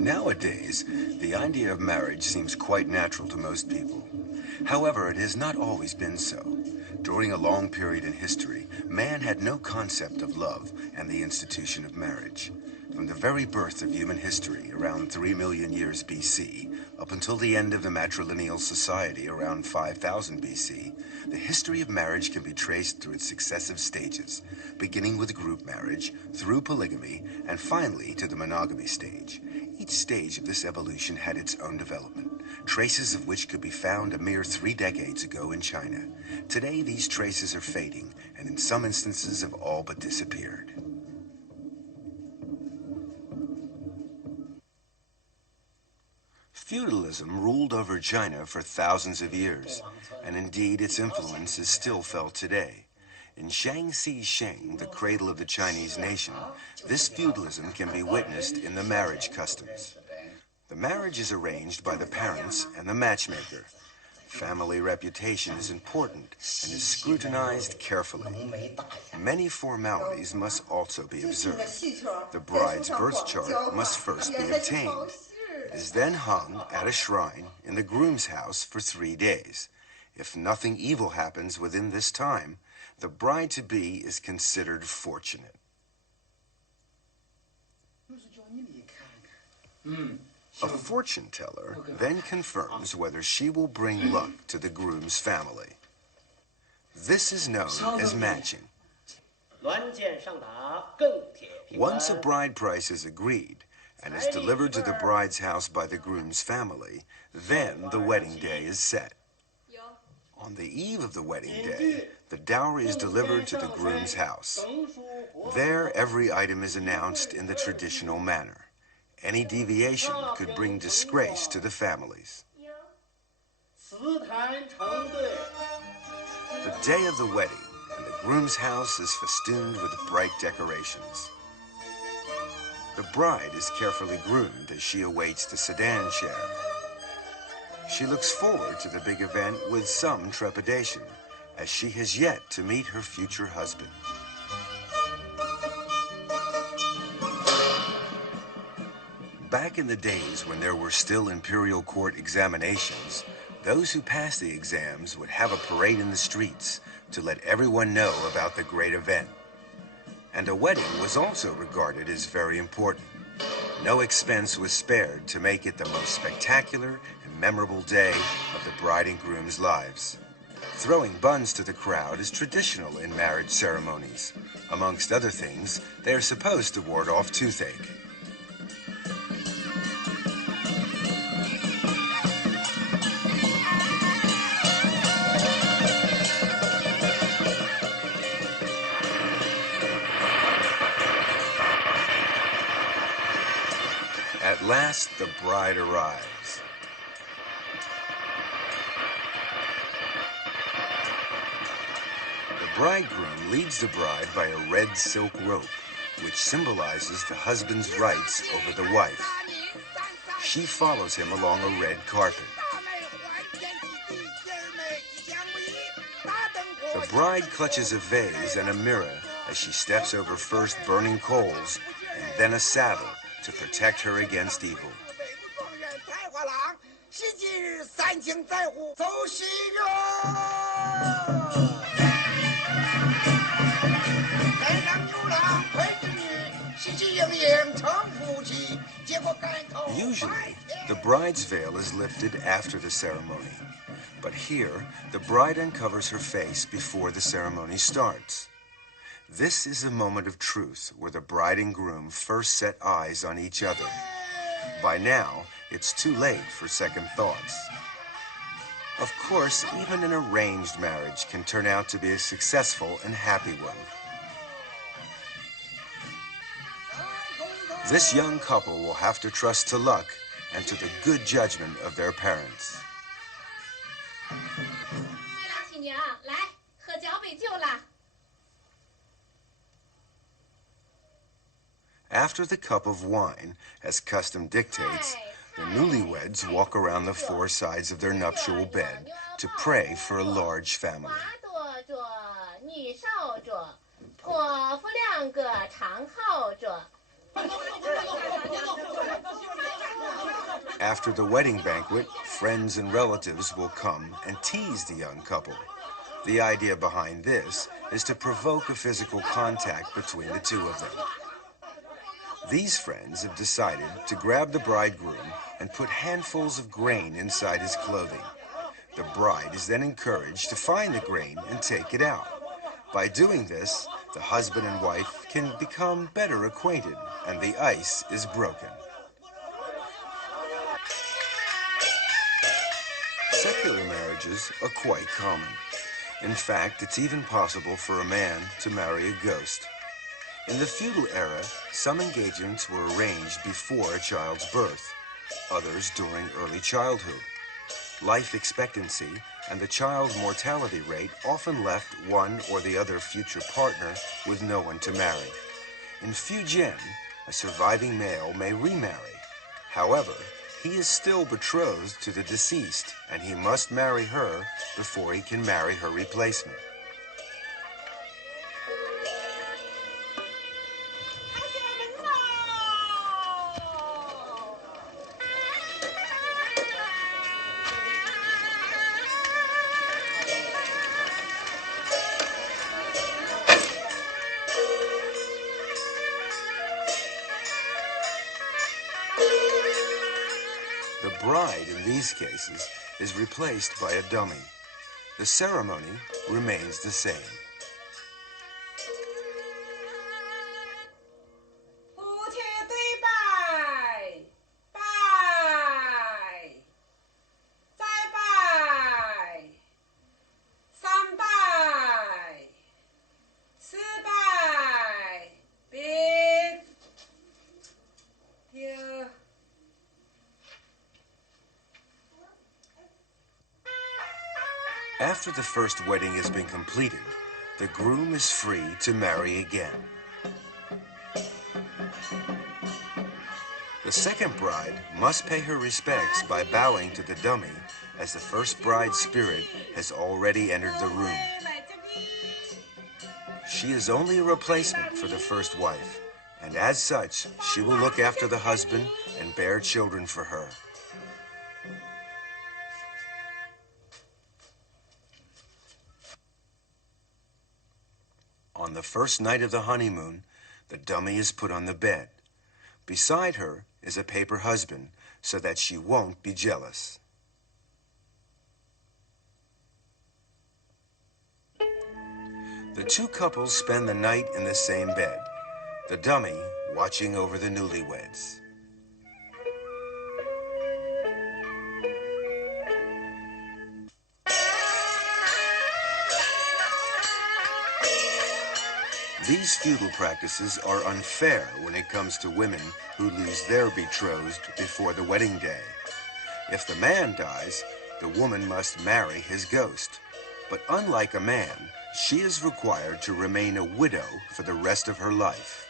Nowadays, the idea of marriage seems quite natural to most people. However, it has not always been so. During a long period in history, man had no concept of love and the institution of marriage. From the very birth of human history, around 3 million years BC, up until the end of the matrilineal society around 5000 BC, the history of marriage can be traced through its successive stages, beginning with group marriage, through polygamy, and finally to the monogamy stage. Each stage of this evolution had its own development, traces of which could be found a mere 3 decades ago in China. Today, these traces are fading, and in some instances have all but disappeared. Feudalism ruled over China for thousands of years, and indeed its influence is still felt today. In Shaanxi Sheng, the cradle of the Chinese nation, this feudalism can be witnessed in the marriage customs. The marriage is arranged by the parents and the matchmaker. Family reputation is important and is scrutinized carefully. Many formalities must also be observed. The bride's birth chart must first be obtained. It is then hung at a shrine in the groom's house for 3 days. If nothing evil happens within this time, the bride-to-be is considered fortunate. A fortune teller then confirms whether she will bring luck to the groom's family. This is known as matching. Once a bride price is agreed and is delivered to the bride's house by the groom's family, then the wedding day is set. On the eve of the wedding day, the dowry is delivered to the groom's house. There, every item is announced in the traditional manner. Any deviation could bring disgrace to the families. The day of the wedding, and the groom's house is festooned with bright decorations. The bride is carefully groomed as she awaits the sedan chair. She looks forward to the big event with some trepidation, as she has yet to meet her future husband. Back in the days when there were still imperial court examinations, those who passed the exams would have a parade in the streets to let everyone know about the great event. And a wedding was also regarded as very important. No expense was spared to make it the most spectacular and memorable day of the bride and groom's lives. Throwing buns to the crowd is traditional in marriage ceremonies. Amongst other things, they are supposed to ward off toothache. At last, the bride arrives. The bridegroom leads the bride by a red silk rope, which symbolizes the husband's rights over the wife. She follows him along a red carpet. The bride clutches a vase and a mirror as she steps over first burning coals and then a saddle to protect her against evil. Usually, the bride's veil is lifted after the ceremony. But here, the bride uncovers her face before the ceremony starts. This is a moment of truth where the bride and groom first set eyes on each other. By now, it's too late for second thoughts. Of course, even an arranged marriage can turn out to be a successful and happy one. This young couple will have to trust to luck and to the good judgment of their parents. After the cup of wine, as custom dictates, the newlyweds walk around the four sides of their nuptial bed to pray for a large family. After the wedding banquet, friends and relatives will come and tease the young couple. The idea behind this is to provoke a physical contact between the two of them. These friends have decided to grab the bridegroom and put handfuls of grain inside his clothing. The bride is then encouraged to find the grain and take it out. By doing this, the husband and wife can become better acquainted and the ice is broken. Secular marriages are quite common. In fact, it's even possible for a man to marry a ghost. In the feudal era, some engagements were arranged before a child's birth, others during early childhood. Life expectancy and the child mortality rate often left one or the other future partner with no one to marry. In Fujian, a surviving male may remarry. However, he is still betrothed to the deceased, and he must marry her before he can marry her replacement. The bride, in these cases, is replaced by a dummy. The ceremony remains the same. After the first wedding has been completed, the groom is free to marry again. The second bride must pay her respects by bowing to the dummy, as the first bride's spirit has already entered the room. She is only a replacement for the first wife, and as such, she will look after the husband and bear children for her. On the first night of the honeymoon, the dummy is put on the bed. Beside her is a paper husband, so that she won't be jealous. The two couples spend the night in the same bed, the dummy watching over the newlyweds. These feudal practices are unfair when it comes to women who lose their betrothed before the wedding day. If the man dies, the woman must marry his ghost. But unlike a man, she is required to remain a widow for the rest of her life.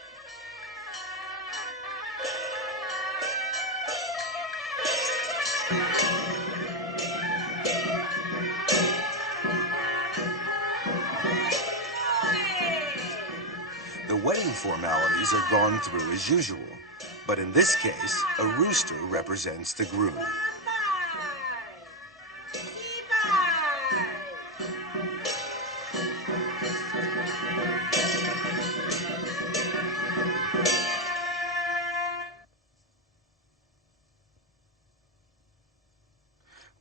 The wedding formalities are gone through as usual, but in this case, a rooster represents the groom.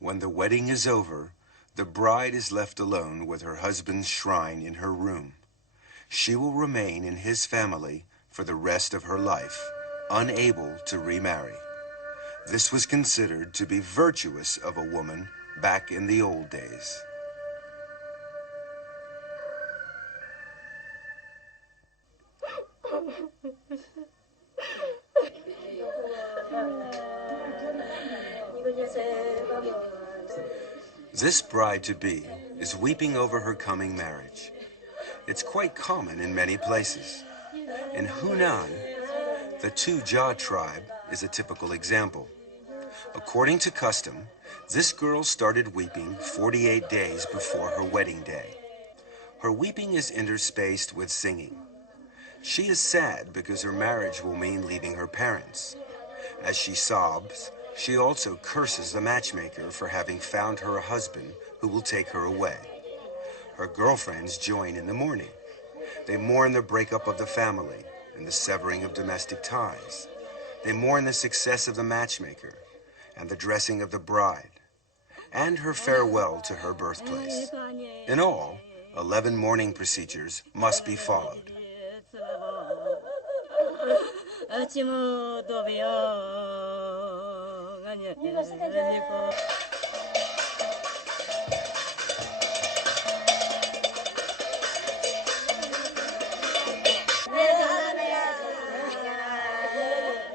When the wedding is over, The bride is left alone with her husband's shrine in her room. She will remain in his family for the rest of her life, unable to remarry. This was considered to be virtuous of a woman back in the old days. This bride-to-be is weeping over her coming marriage. It's quite common in many places. In Hunan, the Tujia tribe is a typical example. According to custom, this girl started weeping 48 days before her wedding day. Her weeping is interspaced with singing. She is sad because her marriage will mean leaving her parents. As she sobs, she also curses the matchmaker for having found her a husband who will take her away. Her girlfriends join in the mourning. They mourn the breakup of the family and the severing of domestic ties. They mourn the success of the matchmaker and the dressing of the bride, and her farewell to her birthplace. In all, 11 mourning procedures must be followed.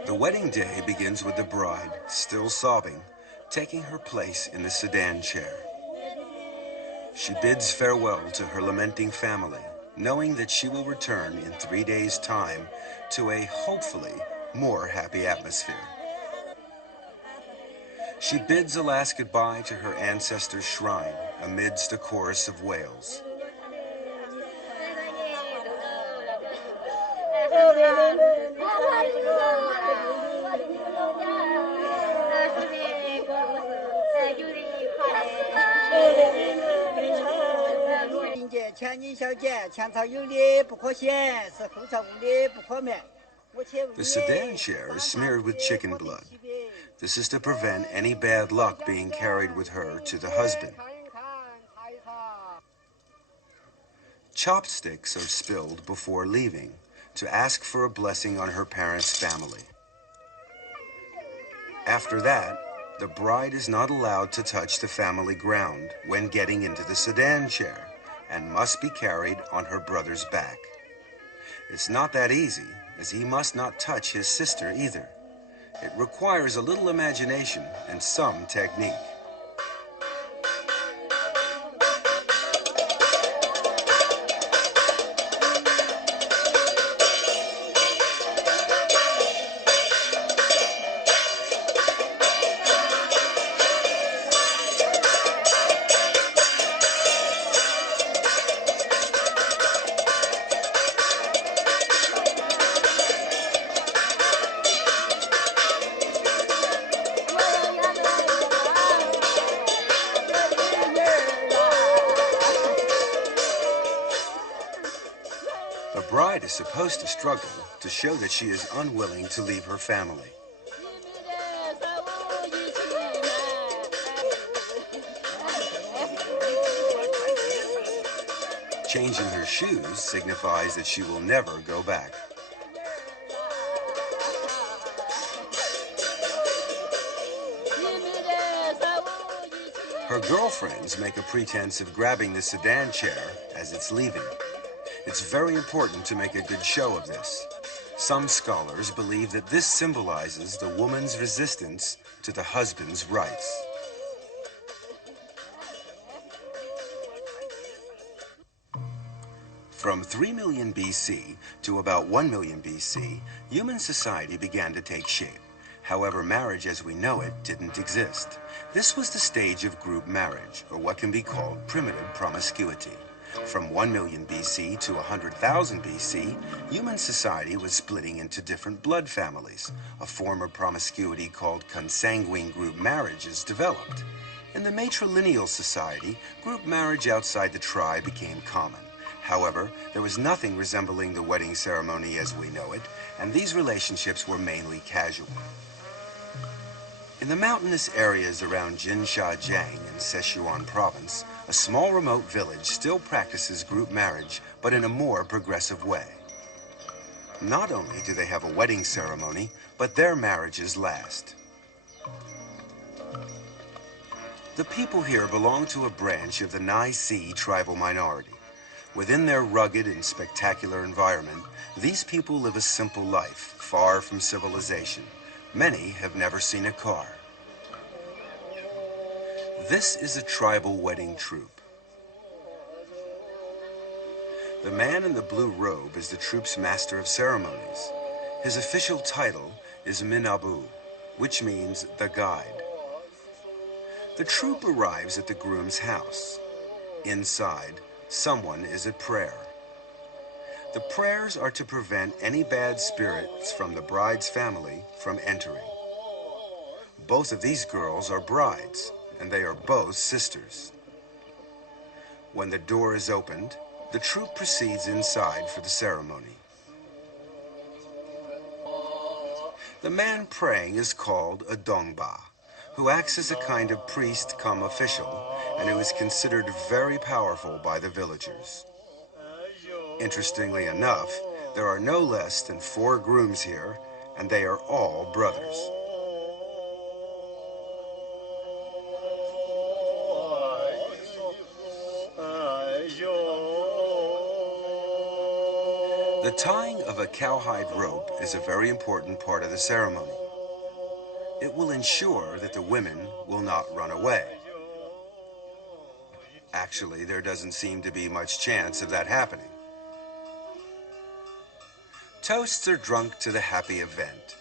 The wedding day begins with the bride, still sobbing, taking her place in the sedan chair. She bids farewell to her lamenting family, knowing that she will return in 3 days' time to a, hopefully, more happy atmosphere. She bids a last goodbye to her ancestors' shrine amidst a chorus of wails. The sedan chair is smeared with chicken blood. This is to prevent any bad luck being carried with her to the husband. Chopsticks are spilled before leaving to ask for a blessing on her parents' family. After that, the bride is not allowed to touch the family ground when getting into the sedan chair and must be carried on her brother's back. It's not that easy, as he must not touch his sister either. It requires a little imagination and some technique. The bride is supposed to struggle to show that she is unwilling to leave her family. Changing her shoes signifies that she will never go back. Her girlfriends make a pretense of grabbing the sedan chair as it's leaving. It's very important to make a good show of this. Some scholars believe that this symbolizes the woman's resistance to the husband's rights. From 3 million BC to about 1 million BC, human society began to take shape. However, marriage as we know it didn't exist. This was the stage of group marriage, or what can be called primitive promiscuity. From 1 million BC to 100,000 BC, human society was splitting into different blood families. A form of promiscuity called consanguine group marriages developed. In the matrilineal society, group marriage outside the tribe became common. However, there was nothing resembling the wedding ceremony as we know it, and these relationships were mainly casual. In the mountainous areas around Jinshajiang in Sichuan province, A small remote village still practices group marriage, but in a more progressive way. Not only do they have a wedding ceremony, but their marriages last. The people here belong to a branch of the Nai-Si tribal minority. Within their rugged and spectacular environment, these people live a simple life, far from civilization. Many have never seen a car. This is a tribal wedding troupe. The man in the blue robe is the troupe's master of ceremonies. His official title is Minabu, which means the guide. The troupe arrives at the groom's house. Inside, someone is at prayer. The prayers are to prevent any bad spirits from the bride's family from entering. Both of these girls are brides, and they are both sisters. When the door is opened, the troupe proceeds inside for the ceremony. The man praying is called a dongba, who acts as a kind of priest come official, and who is considered very powerful by the villagers. Interestingly enough, there are no less than 4 grooms here, and they are all brothers. The tying of a cowhide rope is a very important part of the ceremony. It will ensure that the women will not run away. Actually, there doesn't seem to be much chance of that happening. Toasts are drunk to the happy event.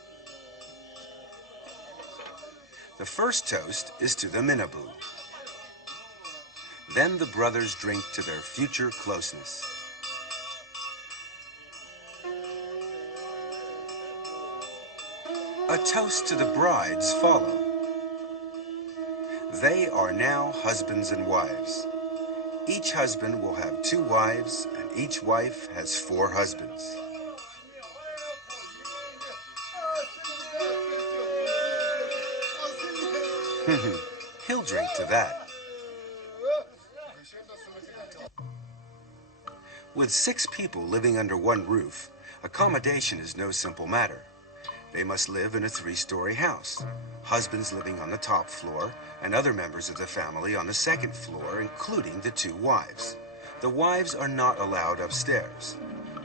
The first toast is to the Minabu. Then the brothers drink to their future closeness. A toast to the brides follow. They are now husbands and wives. Each husband will have 2 wives, and each wife has 4 husbands. He'll drink to that. With 6 people living under one roof, accommodation is no simple matter. They must live in a 3-story house, husbands living on the top floor, and other members of the family on the 2nd floor, including the 2 wives. The wives are not allowed upstairs.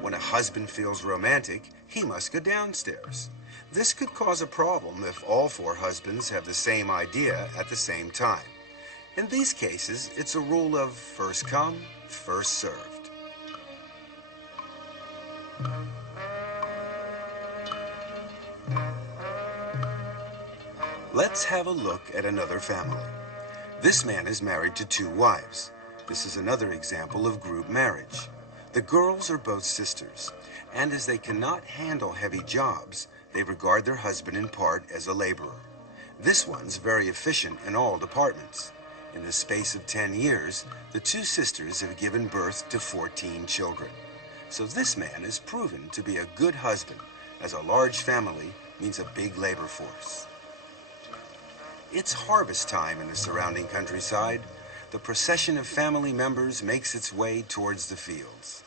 When a husband feels romantic, he must go downstairs. This could cause a problem if all 4 husbands have the same idea at the same time. In these cases, it's a rule of first come, first served. Let's have a look at another family. This man is married to 2 wives. This is another example of group marriage. The girls are both sisters, and as they cannot handle heavy jobs, they regard their husband in part as a laborer. This one's very efficient in all departments. In the space of 10 years, the 2 sisters have given birth to 14 children. So this man is proven to be a good husband, as a large family means a big labor force. It's harvest time in the surrounding countryside. The procession of family members makes its way towards the fields.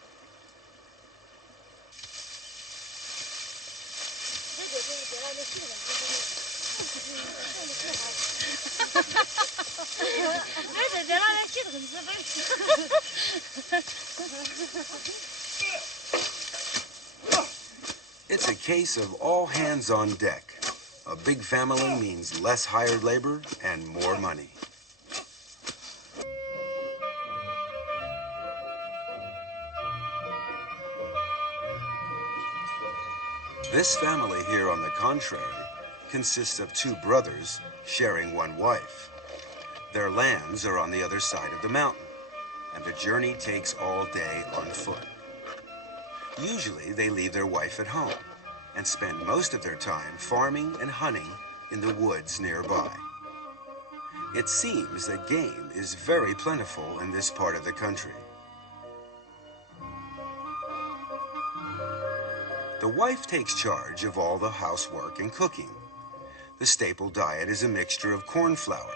It's a case of all hands on deck. A big family means less hired labor and more money. This family here, on the contrary, consists of 2 brothers sharing one wife. Their lands are on the other side of the mountain, and the journey takes all day on foot. Usually they leave their wife at home and spend most of their time farming and hunting in the woods nearby. It seems that game is very plentiful in this part of the country. The wife takes charge of all the housework and cooking. The staple diet is a mixture of corn flour.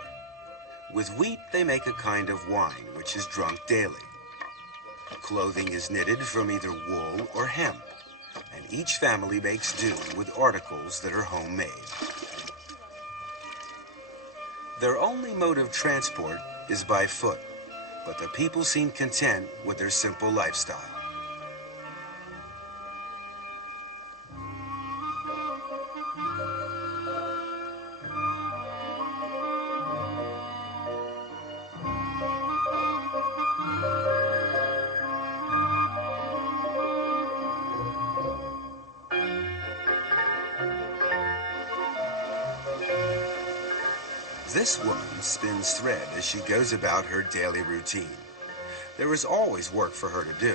With wheat, they make a kind of wine, which is drunk daily. Clothing is knitted from either wool or hemp, and each family makes do with articles that are homemade. Their only mode of transport is by foot, but the people seem content with their simple lifestyle. This woman spins thread as she goes about her daily routine. There is always work for her to do,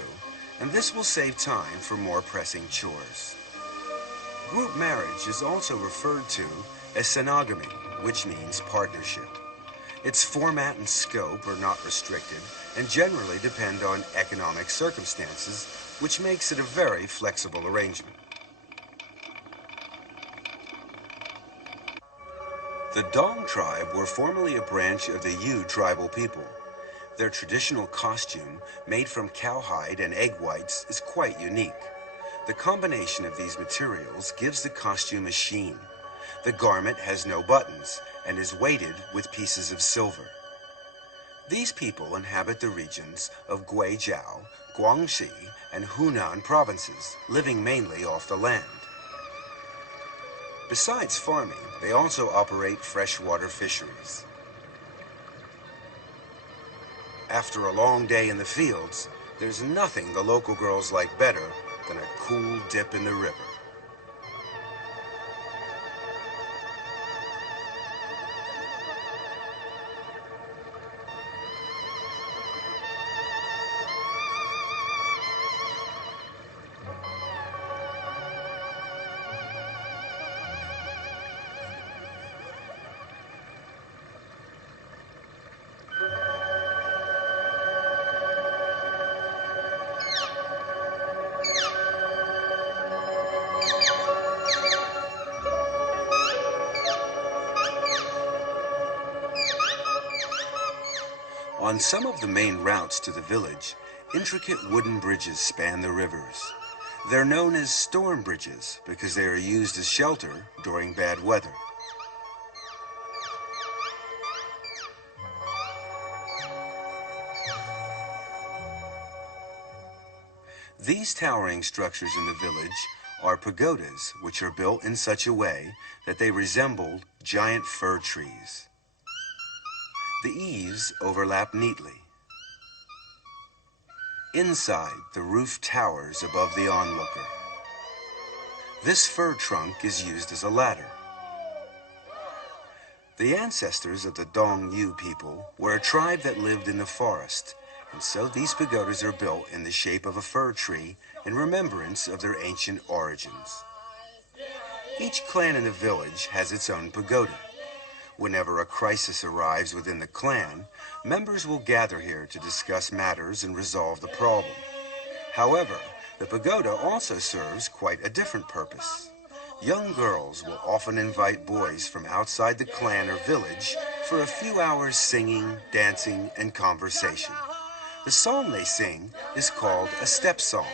and this will save time for more pressing chores. Group marriage is also referred to as synogamy, which means partnership. Its format and scope are not restricted and generally depend on economic circumstances, which makes it a very flexible arrangement. The Dong tribe were formerly a branch of the Yu tribal people. Their traditional costume, made from cowhide and egg whites, is quite unique. The combination of these materials gives the costume a sheen. The garment has no buttons and is weighted with pieces of silver. These people inhabit the regions of Guizhou, Guangxi, and Hunan provinces, living mainly off the land. Besides farming, they also operate freshwater fisheries. After a long day in the fields, there's nothing the local girls like better than a cool dip in the river. On some of the main routes to the village, intricate wooden bridges span the rivers. They're known as storm bridges because they are used as shelter during bad weather. These towering structures in the village are pagodas, which are built in such a way that they resemble giant fir trees. The eaves overlap neatly. Inside, the roof towers above the onlooker. This fir trunk is used as a ladder. The ancestors of the Dong Yu people were a tribe that lived in the forest, and so these pagodas are built in the shape of a fir tree in remembrance of their ancient origins. Each clan in the village has its own pagoda. Whenever a crisis arrives within the clan, members will gather here to discuss matters and resolve the problem. However, the pagoda also serves quite a different purpose. Young girls will often invite boys from outside the clan or village for a few hours singing, dancing, and conversation. The song they sing is called a step song,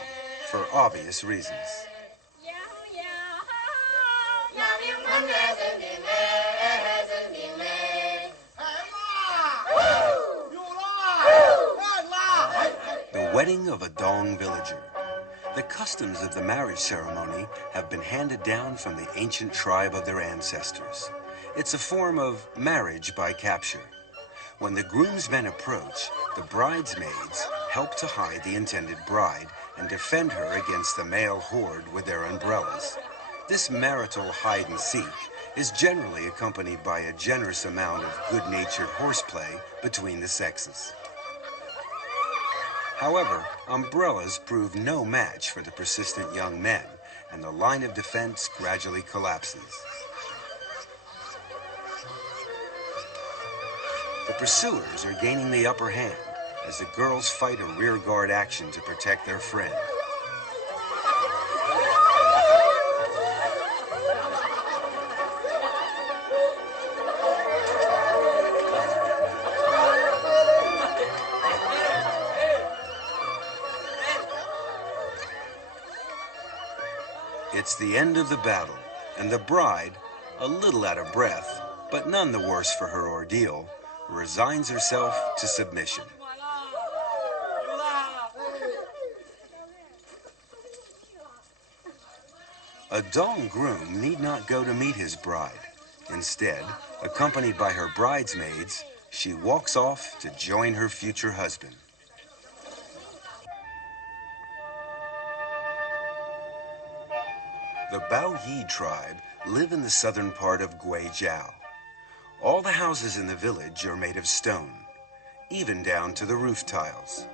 for obvious reasons. The wedding of a Dong villager. The customs of the marriage ceremony have been handed down from the ancient tribe of their ancestors. It's a form of marriage by capture. When the groomsmen approach, the bridesmaids help to hide the intended bride and defend her against the male horde with their umbrellas. This marital hide-and-seek is generally accompanied by a generous amount of good-natured horseplay between the sexes. However, umbrellas prove no match for the persistent young men, and the line of defense gradually collapses. The pursuers are gaining the upper hand as the girls fight a rearguard action to protect their friend. It's the end of the battle, and the bride, a little out of breath, but none the worse for her ordeal, resigns herself to submission. A Dong groom need not go to meet his bride. Instead, accompanied by her bridesmaids, she walks off to join her future husband. The Bao Yi tribe live in the southern part of Guizhou. All the houses in the village are made of stone, even down to the roof tiles.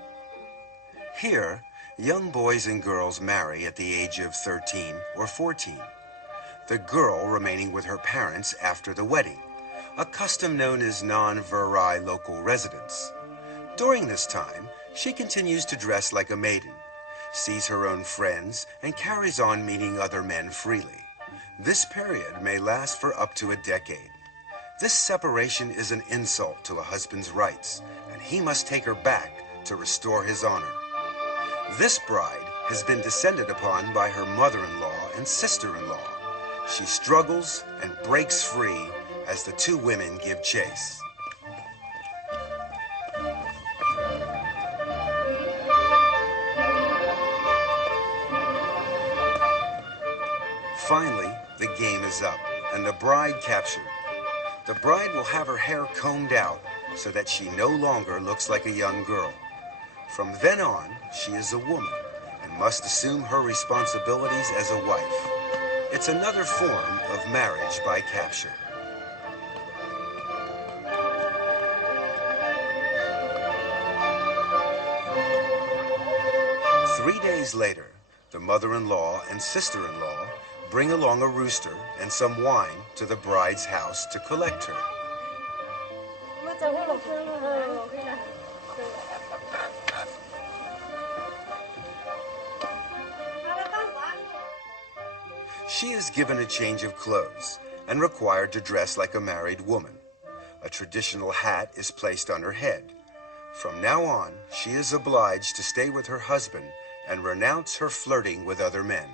Here, young boys and girls marry at the age of 13 or 14, the girl remaining with her parents after the wedding, a custom known as non-virile local residence. During this time, she continues to dress like a maiden, sees her own friends, and carries on meeting other men freely. This period may last for up to a decade. This separation is an insult to a husband's rights, and he must take her back to restore his honor. This bride has been descended upon by her mother-in-law and sister-in-law. She struggles and breaks free as the two women give chase. Finally, the game is up, and the bride captured. The bride will have her hair combed out so that she no longer looks like a young girl. From then on, she is a woman and must assume her responsibilities as a wife. It's another form of marriage by capture. Three days later, the mother-in-law and sister-in-law bring along a rooster and some wine to the bride's house to collect her. She is given a change of clothes and required to dress like a married woman. A traditional hat is placed on her head. From now on, she is obliged to stay with her husband and renounce her flirting with other men.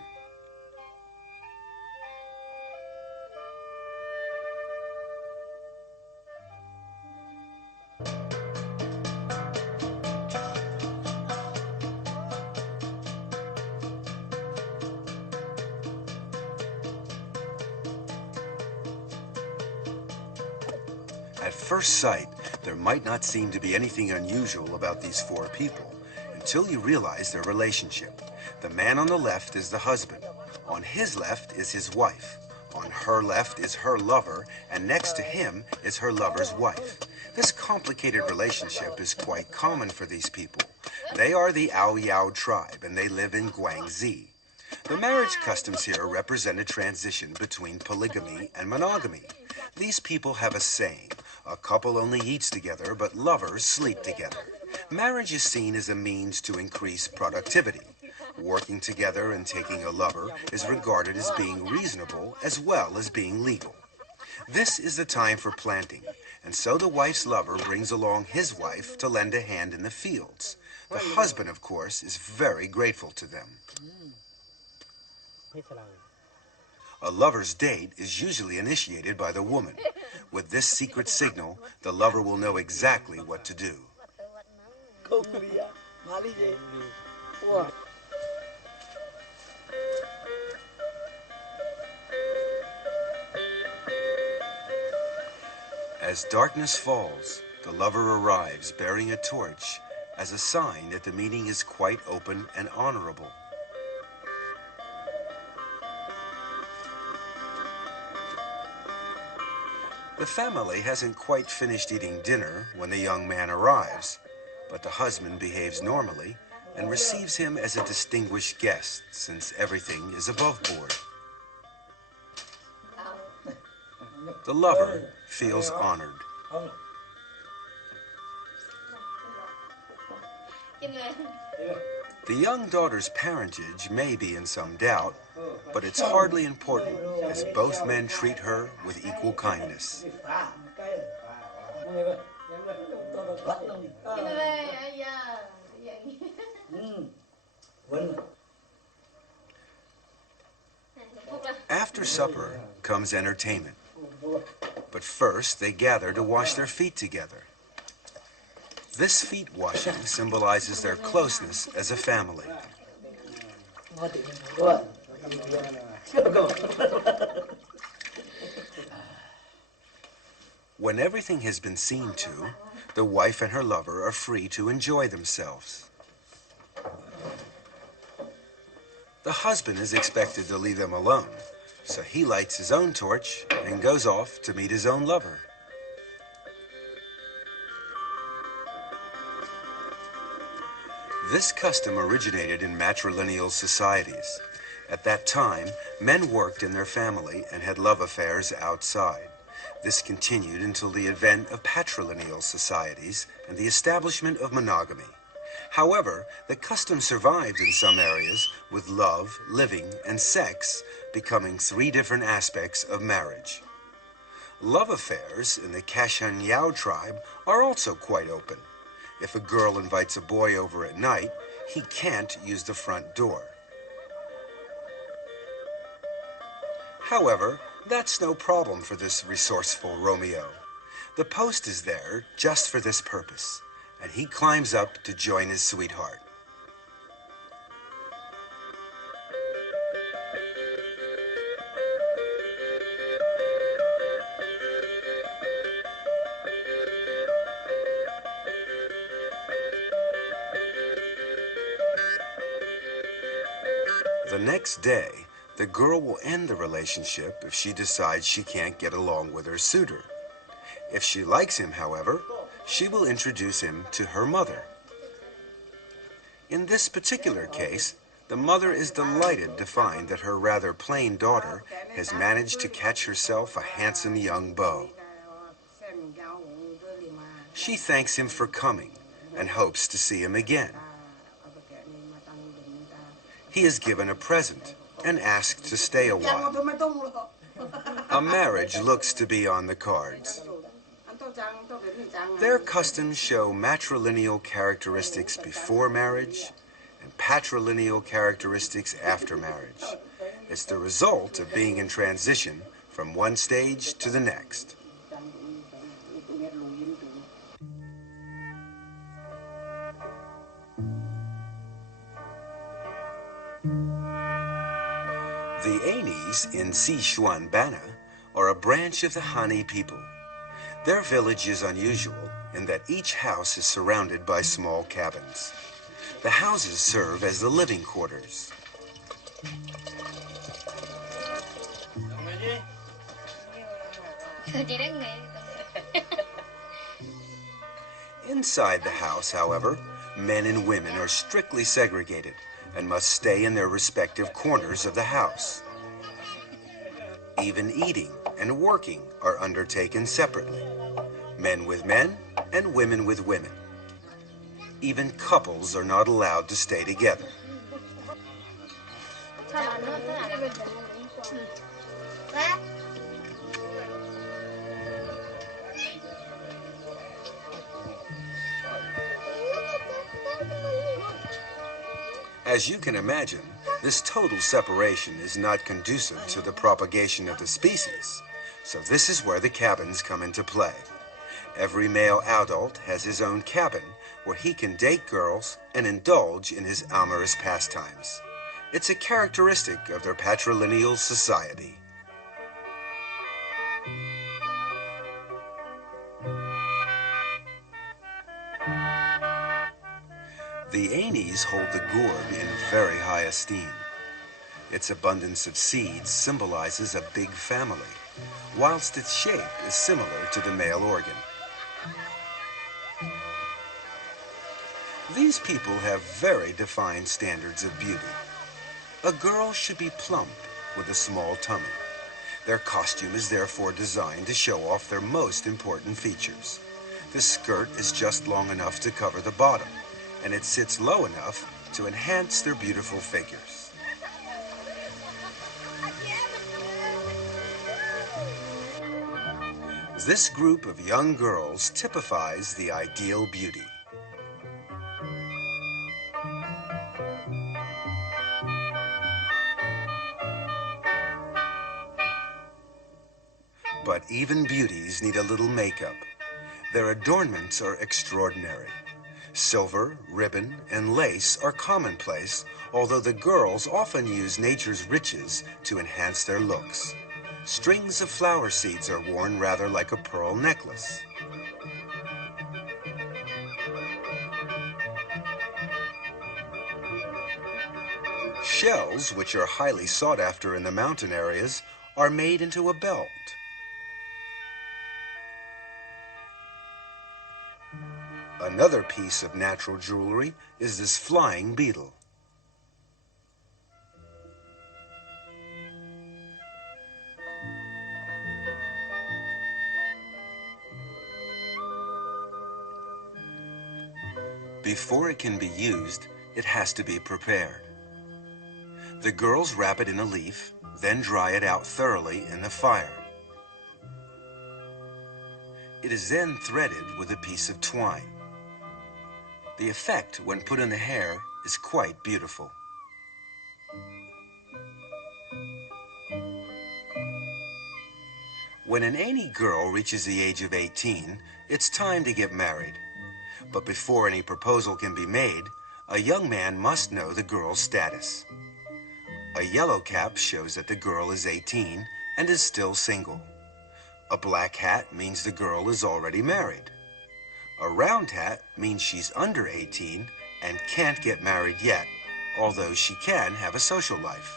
At first sight, there might not seem to be anything unusual about these four people until you realize their relationship. The man on the left is the husband. On his left is his wife. On her left is her lover, and next to him is her lover's wife. This complicated relationship is quite common for these people. They are the Aoyao tribe, and they live in Guangxi. The marriage customs here represent a transition between polygamy and monogamy. These people have a saying: a couple only eats together, but lovers sleep together. Marriage is seen as a means to increase productivity. Working together and taking a lover is regarded as being reasonable as well as being legal. This is the time for planting, and so the wife's lover brings along his wife to lend a hand in the fields. The husband, of course, is very grateful to them. A lover's date is usually initiated by the woman. With this secret signal, the lover will know exactly what to do. As darkness falls, the lover arrives bearing a torch as a sign that the meeting is quite open and honorable. The family hasn't quite finished eating dinner when the young man arrives, but the husband behaves normally and receives him as a distinguished guest, since everything is above board. The lover feels honored. The young daughter's parentage may be in some doubt, but it's hardly important, as both men treat her with equal kindness. After supper comes entertainment. But first, they gather to wash their feet together. This feet washing symbolizes their closeness as a family. When everything has been seen to, the wife and her lover are free to enjoy themselves. The husband is expected to leave them alone, so he lights his own torch and goes off to meet his own lover. This custom originated in matrilineal societies. At that time, men worked in their family and had love affairs outside. This continued until the advent of patrilineal societies and the establishment of monogamy. However, the custom survived in some areas, with love, living, and sex becoming three different aspects of marriage. Love affairs in the Kashanyao tribe are also quite open. If a girl invites a boy over at night, he can't use the front door. However, that's no problem for this resourceful Romeo. The post is there just for this purpose, and he climbs up to join his sweetheart. The next day, the girl will end the relationship if she decides she can't get along with her suitor. If she likes him, however, she will introduce him to her mother. In this particular case, the mother is delighted to find that her rather plain daughter has managed to catch herself a handsome young beau. She thanks him for coming and hopes to see him again. He is given a present and asked to stay a while. A marriage looks to be on the cards. Their customs show matrilineal characteristics before marriage and patrilineal characteristics after marriage. It's the result of being in transition from one stage to the next. The Anis in Sichuan Bana are a branch of the Han people. Their village is unusual in that each house is surrounded by small cabins. The houses serve as the living quarters. Inside the house, however, men and women are strictly segregated and must stay in their respective corners of the house. Even eating and working are undertaken separately. Men with men and women with women. Even couples are not allowed to stay together. As you can imagine, this total separation is not conducive to the propagation of the species, so this is where the cabins come into play. Every male adult has his own cabin where he can date girls and indulge in his amorous pastimes. It's a characteristic of their patrilineal society. The Anis hold the gourd in very high esteem. Its abundance of seeds symbolizes a big family, whilst its shape is similar to the male organ. These people have very defined standards of beauty. A girl should be plump with a small tummy. Their costume is therefore designed to show off their most important features. The skirt is just long enough to cover the bottom, and it sits low enough to enhance their beautiful figures. This group of young girls typifies the ideal beauty. But even beauties need a little makeup. Their adornments are extraordinary. Silver, ribbon, and lace are commonplace, although the girls often use nature's riches to enhance their looks. Strings of flower seeds are worn rather like a pearl necklace. Shells, which are highly sought after in the mountain areas, are made into a belt. Another piece of natural jewelry is this flying beetle. Before it can be used, it has to be prepared. The girls wrap it in a leaf, then dry it out thoroughly in the fire. It is then threaded with a piece of twine. The effect when put in the hair is quite beautiful. When an any girl reaches the age of 18, it's time to get married. But before any proposal can be made, a young man must know the girl's status. A yellow cap shows that the girl is 18 and is still single. A black hat means the girl is already married. A round hat means she's under 18 and can't get married yet, although she can have a social life.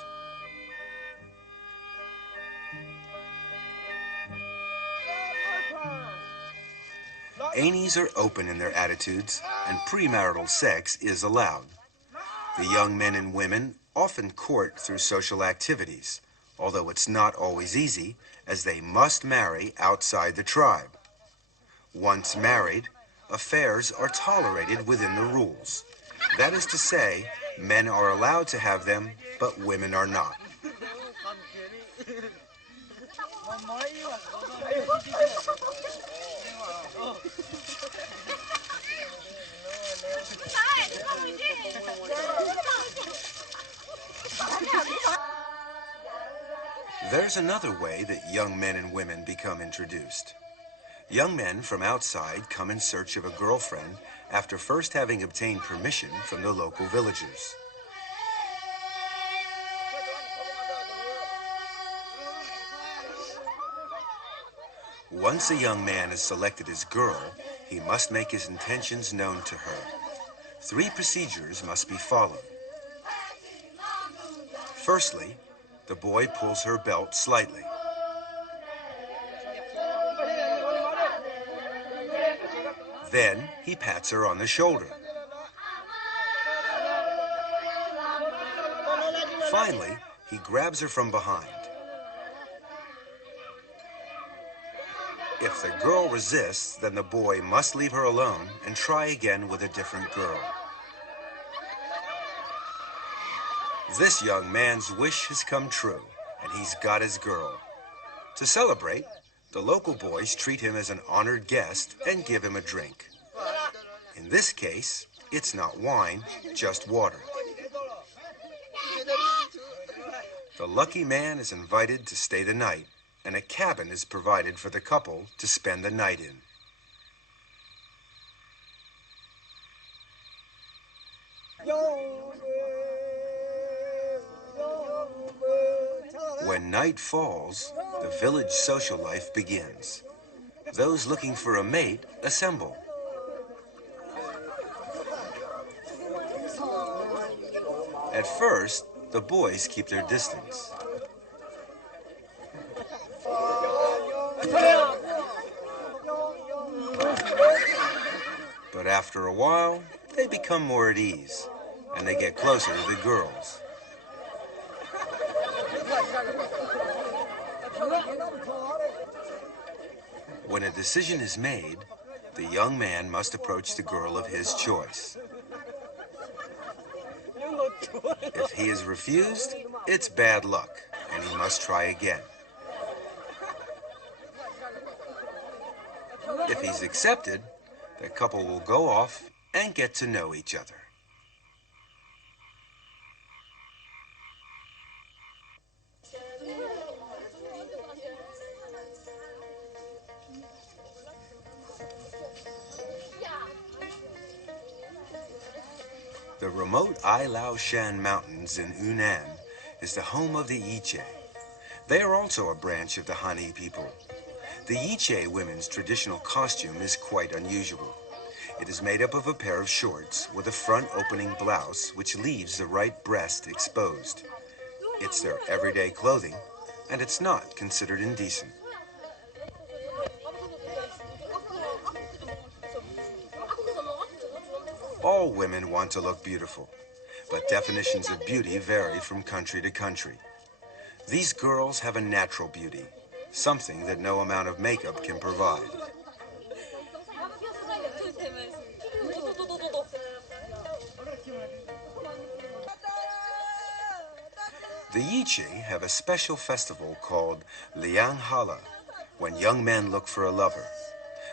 Aenies are open in their attitudes, and premarital sex is allowed. The young men and women often court through social activities, although it's not always easy, as they must marry outside the tribe. Once married, affairs are tolerated within the rules. That is to say, men are allowed to have them, but women are not. There's another way that young men and women become introduced. Young men from outside come in search of a girlfriend after first having obtained permission from the local villagers. Once a young man has selected his girl, he must make his intentions known to her. 3 procedures must be followed. Firstly, the boy pulls her belt slightly. Then he pats her on the shoulder. Finally, he grabs her from behind. If the girl resists, then the boy must leave her alone and try again with a different girl. This young man's wish has come true, and he's got his girl. To celebrate, the local boys treat him as an honored guest and give him a drink. In this case, it's not wine, just water. The lucky man is invited to stay the night, and a cabin is provided for the couple to spend the night in. When night falls, the village social life begins. Those looking for a mate assemble. At first, the boys keep their distance. But after a while, they become more at ease, and they get closer to the girls. When a decision is made, the young man must approach the girl of his choice. If he is refused, it's bad luck, and he must try again. If he's accepted, the couple will go off and get to know each other. remote Ai Lao Shan Mountains in Yunnan is the home of the Yiche. They are also a branch of the Hani people. The Yiche women's traditional costume is quite unusual. It is made up of a pair of shorts with a front opening blouse which leaves the right breast exposed. It's their everyday clothing, and it's not considered indecent. All women want to look beautiful, but definitions of beauty vary from country to country. These girls have a natural beauty, something that no amount of makeup can provide. The Yiche have a special festival called Liang Hala, when young men look for a lover.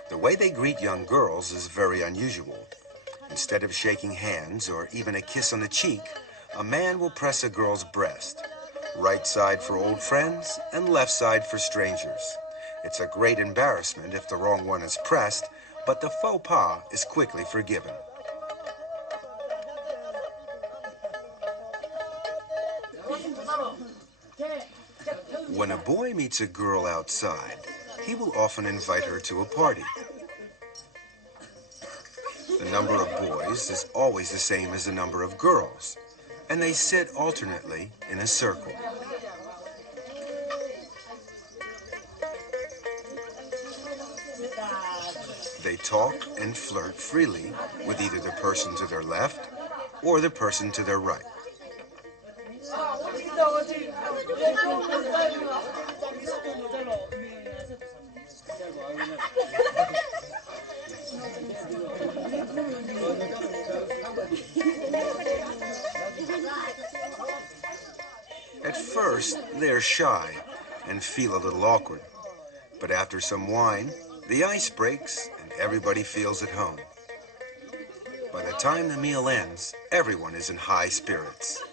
The way they greet young girls is very unusual. Instead of shaking hands or even a kiss on the cheek, a man will press a girl's breast. Right side for old friends and left side for strangers. It's a great embarrassment if the wrong one is pressed, but the faux pas is quickly forgiven. When a boy meets a girl outside, he will often invite her to a party. The number of boys is always the same as the number of girls, and they sit alternately in a circle. They talk and flirt freely with either the person to their left or the person to their right. At first, they're shy and feel a little awkward. But after some wine, the ice breaks and everybody feels at home. By the time the meal ends, everyone is in high spirits.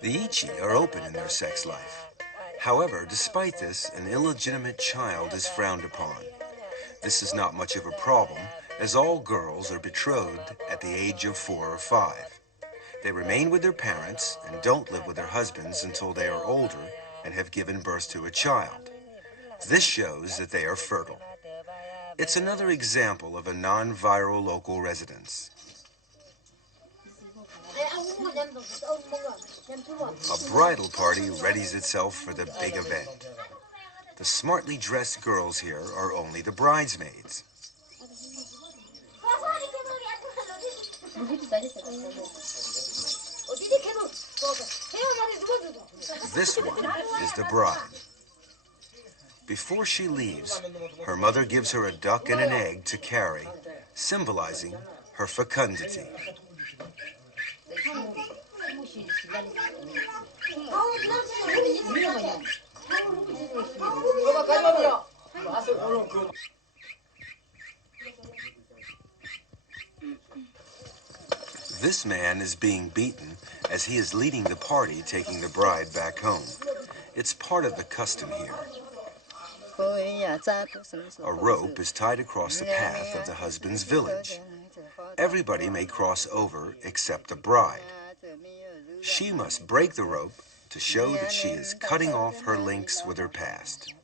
The Ichi are open in their sex life. However, despite this, an illegitimate child is frowned upon. This is not much of a problem, as all girls are betrothed at the age of 4 or 5. They remain with their parents and don't live with their husbands until they are older and have given birth to a child. This shows that they are fertile. It's another example of a non-viral local residence. A bridal party readies itself for the big event. The smartly dressed girls here are only the bridesmaids. This one is the bride. Before she leaves, her mother gives her a duck and an egg to carry, symbolizing her fecundity. This man is being beaten as he is leading the party taking the bride back home. It's part of the custom here. A rope is tied across the path of the husband's village. Everybody may cross over except the bride. She must break the rope to show that she is cutting off her links with her past.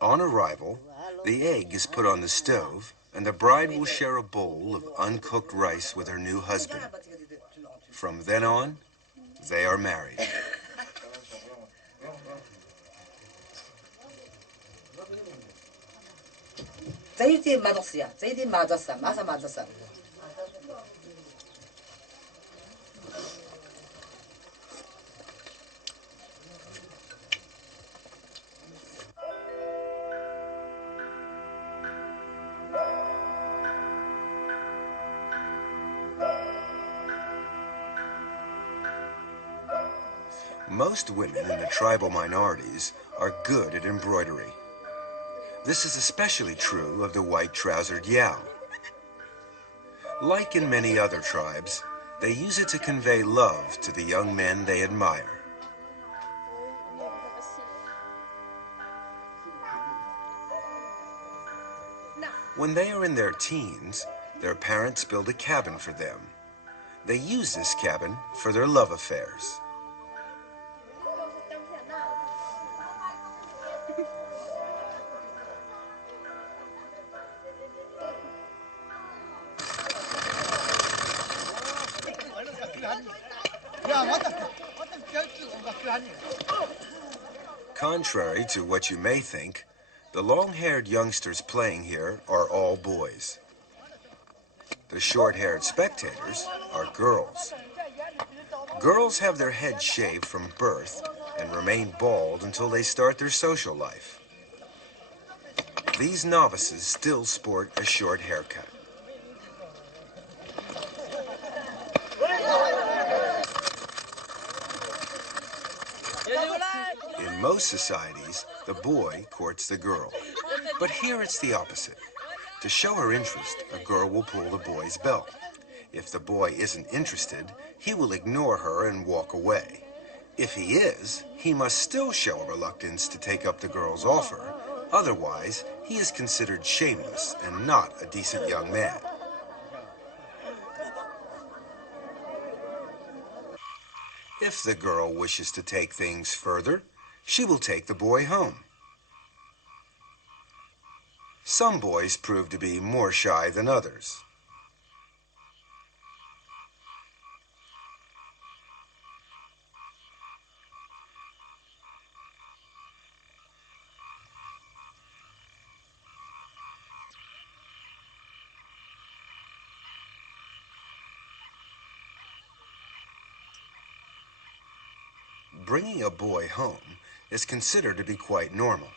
On arrival, the egg is put on the stove, and the bride will share a bowl of uncooked rice with her new husband. From then on, they are married. Most women in the tribal minorities are good at embroidery. This is especially true of the white-trousered Yao. Like in many other tribes, they use it to convey love to the young men they admire. When they are in their teens, their parents build a cabin for them. They use this cabin for their love affairs. Contrary to what you may think, the long-haired youngsters playing here are all boys. The short-haired spectators are girls. Girls have their heads shaved from birth and remain bald until they start their social life. These novices still sport a short haircut. In most societies, the boy courts the girl. But here it's the opposite. To show her interest, a girl will pull the boy's belt. If the boy isn't interested, he will ignore her and walk away. If he is, he must still show a reluctance to take up the girl's offer. Otherwise, he is considered shameless and not a decent young man. If the girl wishes to take things further, she will take the boy home. Some boys prove to be more shy than others. Bringing a boy home is considered to be quite normal.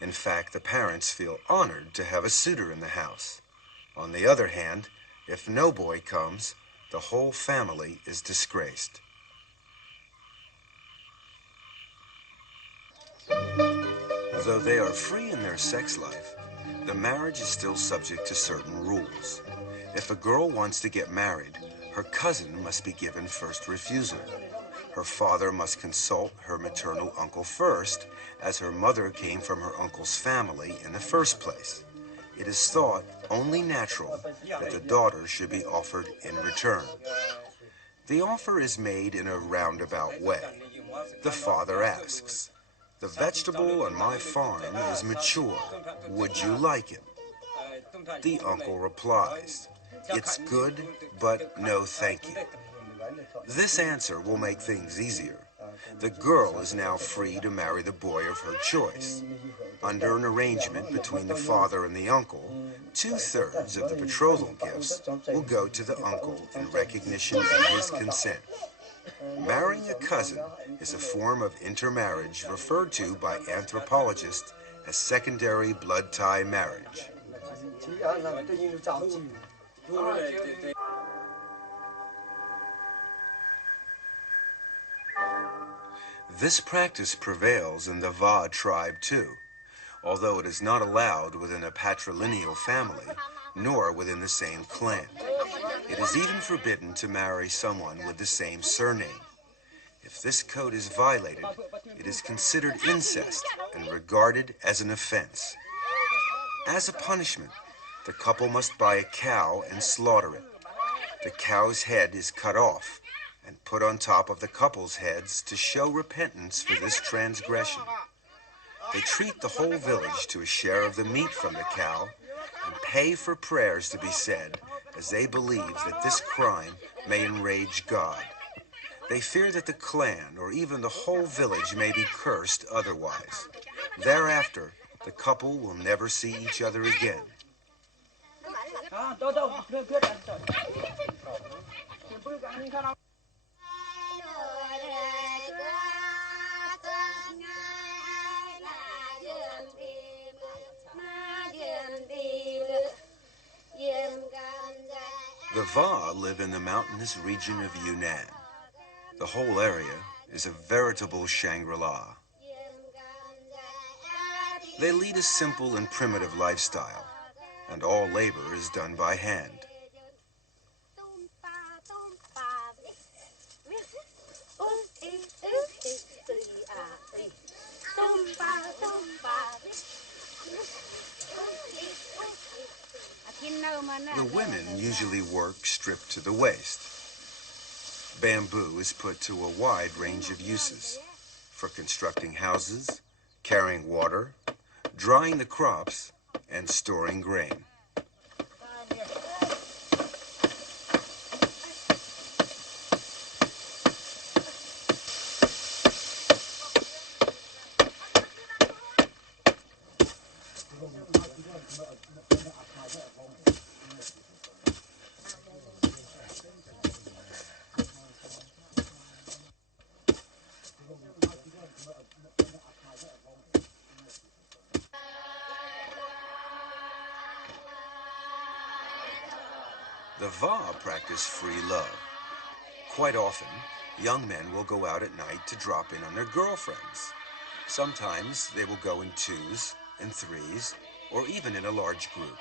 In fact, the parents feel honored to have a suitor in the house. On the other hand, if no boy comes, the whole family is disgraced. Though they are free in their sex life, the marriage is still subject to certain rules. If a girl wants to get married, her cousin must be given first refusal. Her father must consult her maternal uncle first, as her mother came from her uncle's family in the first place. It is thought only natural that the daughter should be offered in return. The offer is made in a roundabout way. The father asks, "The vegetable on my farm is mature. Would you like it?" The uncle replies, "It's good, but no thank you." This answer will make things easier. The girl is now free to marry the boy of her choice. Under an arrangement between the father and the uncle, 2/3 of the betrothal gifts will go to the uncle in recognition of his consent. Marrying a cousin is a form of intermarriage referred to by anthropologists as secondary blood tie marriage. This practice prevails in the Va tribe too, although it is not allowed within a patrilineal family, nor within the same clan. It is even forbidden to marry someone with the same surname. If this code is violated, it is considered incest and regarded as an offense. As a punishment, the couple must buy a cow and slaughter it. The cow's head is cut off and put on top of the couple's heads to show repentance for this transgression. They treat the whole village to a share of the meat from the cow and pay for prayers to be said, as they believe that this crime may enrage God. They fear that the clan or even the whole village may be cursed otherwise. Thereafter, the couple will never see each other again. The Va live in the mountainous region of Yunnan. The whole area is a veritable Shangri-La. They lead a simple and primitive lifestyle, and all labor is done by hand. The women usually work stripped to the waist. Bamboo is put to a wide range of uses for constructing houses, carrying water, drying the crops, and storing grain. The Va practice free love. Quite often, young men will go out at night to drop in on their girlfriends. Sometimes they will go in 2s and 3s, or even in a large group.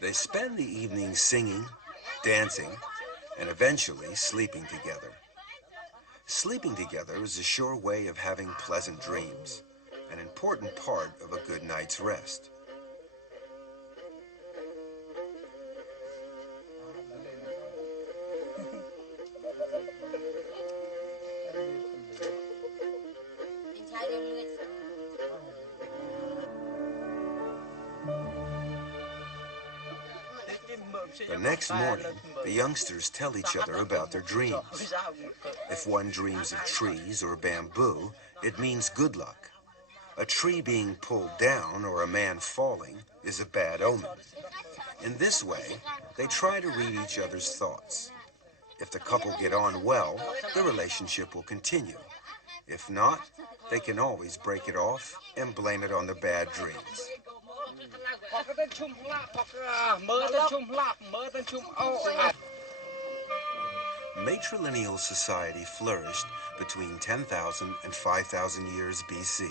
They spend the evening singing, dancing, and eventually sleeping together. Sleeping together is a sure way of having pleasant dreams, an important part of a good night's rest. The next morning, the youngsters tell each other about their dreams. If one dreams of trees or bamboo, it means good luck. A tree being pulled down or a man falling is a bad omen. In this way, they try to read each other's thoughts. If the couple get on well, the relationship will continue. If not, they can always break it off and blame it on the bad dreams. Matrilineal society flourished between 10,000 and 5,000 years BC.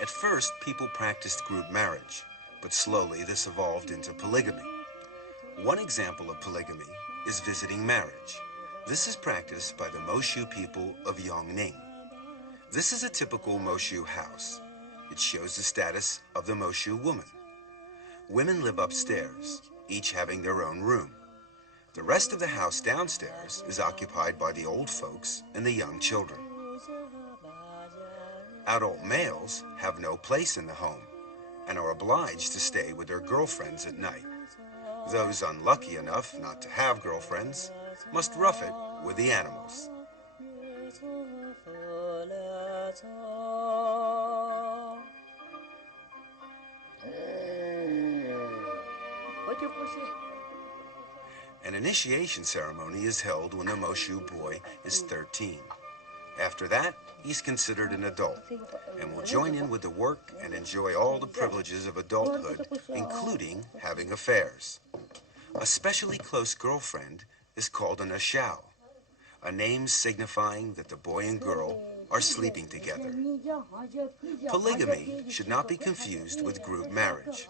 At first, people practiced group marriage, but slowly this evolved into polygamy. One example of polygamy is visiting marriage. This is practiced by the Moshu people of Yongning. This is a typical Moshu house. It shows the status of the Moshu woman. Women live upstairs, each having their own room. The rest of the house downstairs is occupied by the old folks and the young children. Adult males have no place in the home and are obliged to stay with their girlfriends at night. Those unlucky enough not to have girlfriends must rough it with the animals. An initiation ceremony is held when the Moshu boy is 13. After that, he's considered an adult and will join in with the work and enjoy all the privileges of adulthood, including having affairs. A specially close girlfriend is called an ashao, a name signifying that the boy and girl are sleeping together. Polygamy should not be confused with group marriage.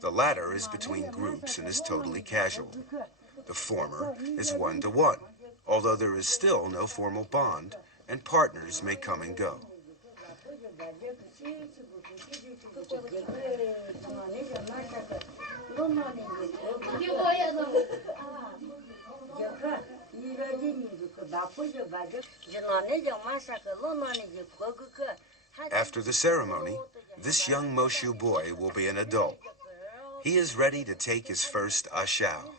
The latter is between groups and is totally casual. The former is one-to-one, although there is still no formal bond, and partners may come and go. After the ceremony, This young Moshu boy will be an adult. He is ready to take his first ashao.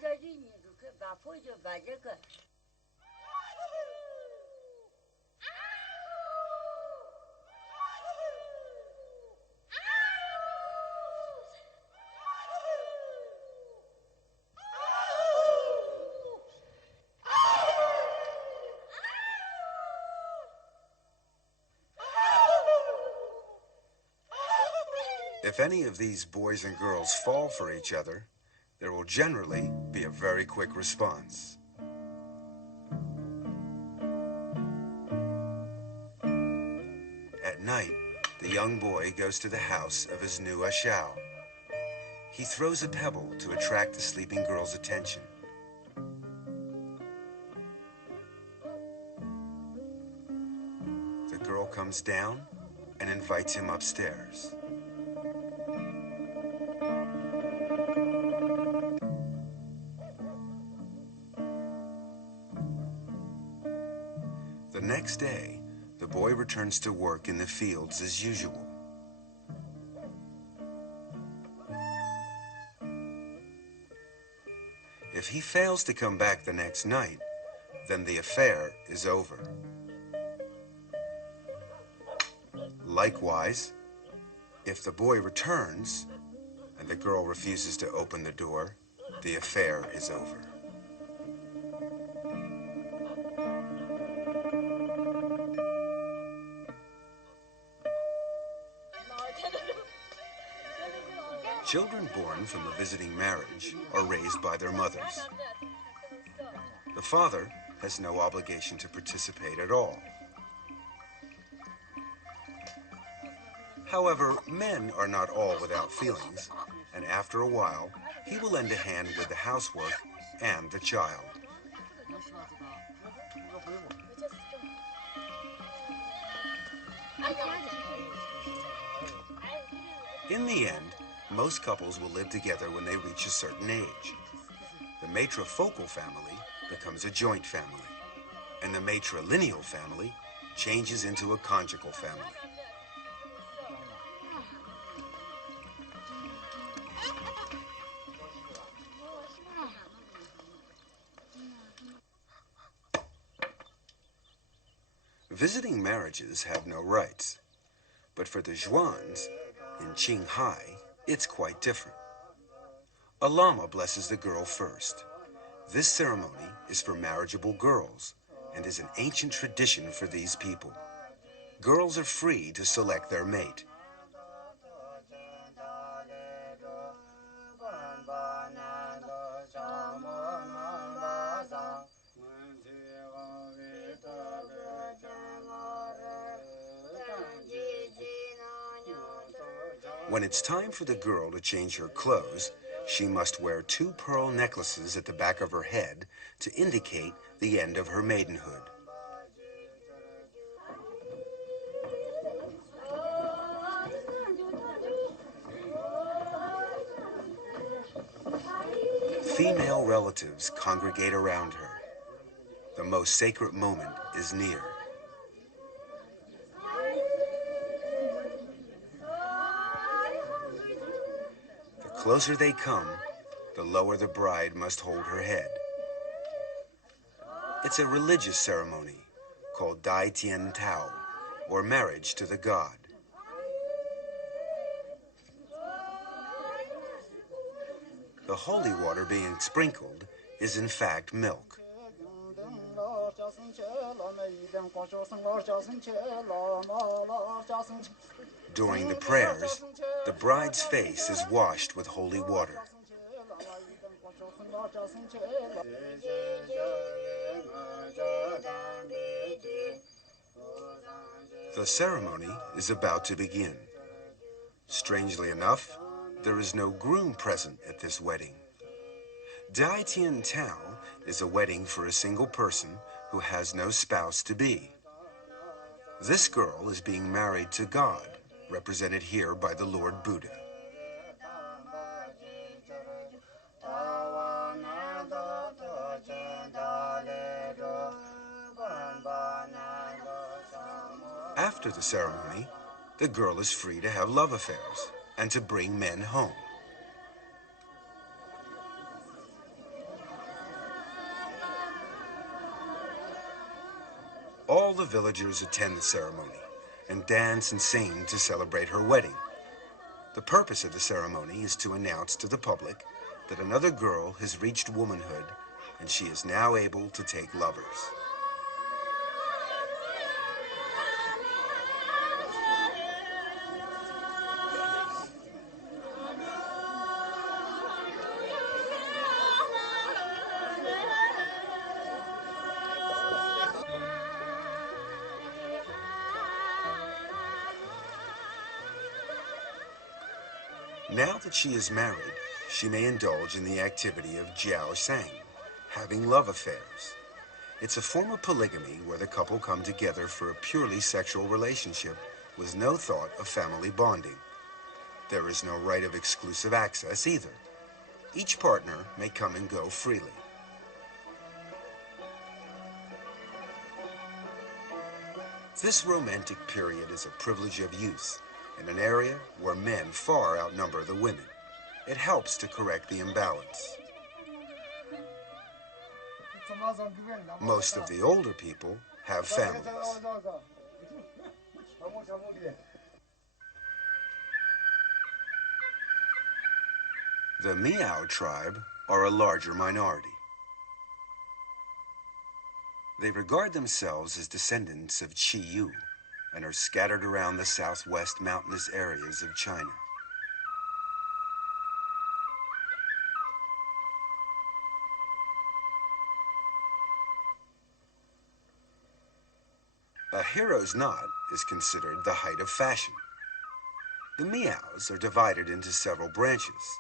If any of these boys and girls fall for each other, there will generally be a very quick response. At night, the young boy goes to the house of his new ashao. He throws a pebble to attract the sleeping girl's attention. The girl comes down and invites him upstairs. The next day, the boy returns to work in the fields as usual. If he fails to come back the next night, then the affair is over. Likewise, if the boy returns and the girl refuses to open the door, the affair is over. Children born from a visiting marriage are raised by their mothers. The father has no obligation to participate at all. However, men are not all without feelings, and after a while, he will lend a hand with the housework and the child. In the end, most couples will live together when they reach a certain age. The matrifocal family becomes a joint family, and the matrilineal family changes into a conjugal family. Visiting marriages have no rights, but for the Zhuans in Qinghai, it's quite different. A lama blesses the girl first. This ceremony is for marriageable girls and is an ancient tradition for these people. Girls are free to select their mate. When it's time for the girl to change her clothes, she must wear 2 pearl necklaces at the back of her head to indicate the end of her maidenhood. Female relatives congregate around her. The most sacred moment is near. The closer they come, the lower the bride must hold her head. It's a religious ceremony called Dai Tian Tao, or marriage to the god. The holy water being sprinkled is in fact milk. During the prayers, the bride's face is washed with holy water. The ceremony is about to begin. Strangely enough, there is no groom present at this wedding. Dai Tian Tao is a wedding for a single person who has no spouse-to-be. This girl is being married to God, represented here by the Lord Buddha. After the ceremony, the girl is free to have love affairs and to bring men home. All the villagers attend the ceremony and dance and sing to celebrate her wedding. The purpose of the ceremony is to announce to the public that another girl has reached womanhood and she is now able to take lovers. Now that she is married, she may indulge in the activity of jiao sang, having love affairs. It's a form of polygamy where the couple come together for a purely sexual relationship with no thought of family bonding. There is no right of exclusive access either. Each partner may come and go freely. This romantic period is a privilege of youth in an area where men far outnumber the women. It helps to correct the imbalance. Most of the older people have families. The Miao tribe are a larger minority. They regard themselves as descendants of Qi Yu and are scattered around the southwest mountainous areas of China. A hero's knot is considered the height of fashion. The Miaos are divided into several branches,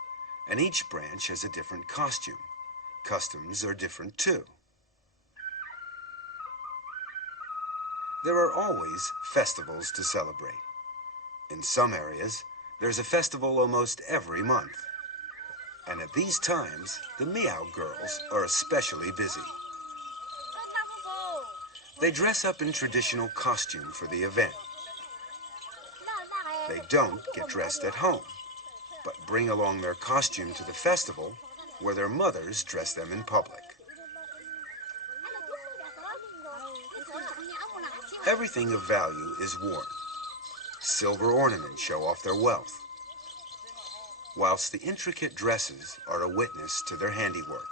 and each branch has a different costume. Customs are different too. There are always festivals to celebrate. In some areas, there's a festival almost every month. And at these times, the Miao girls are especially busy. They dress up in traditional costume for the event. They don't get dressed at home, but bring along their costume to the festival where their mothers dress them in public. Everything of value is worn. Silver ornaments show off their wealth, whilst the intricate dresses are a witness to their handiwork.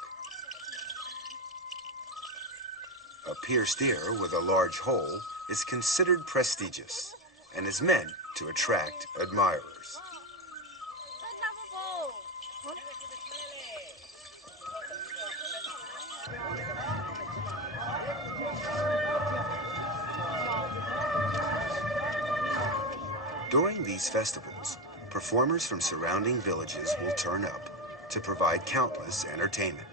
A pierced ear with a large hole is considered prestigious and is meant to attract admirers. During these festivals, performers from surrounding villages will turn up to provide countless entertainment.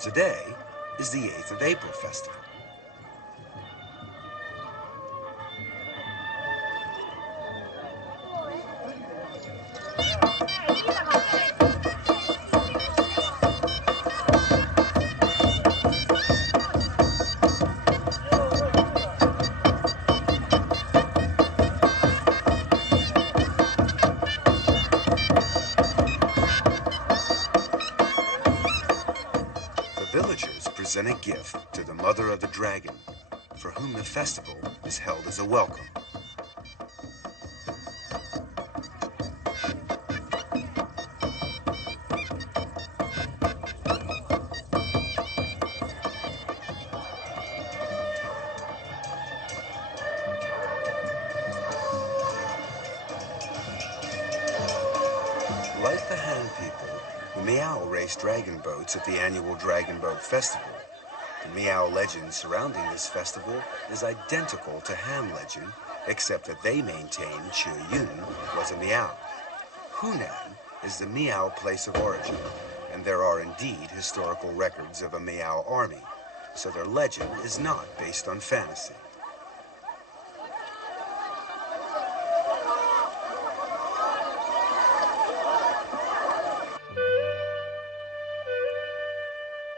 Today is the 8th of April festival. Villagers present a gift to the mother of the dragon, for whom the festival is held as a welcome. Like the Han people, the Miao race dragon boats at the annual Dragon Boat Festival. The Miao legend surrounding this festival is identical to Han legend, except that they maintain Yun was a Miao. Hunan is the Miao place of origin, and there are indeed historical records of a Miao army, so their legend is not based on fantasy.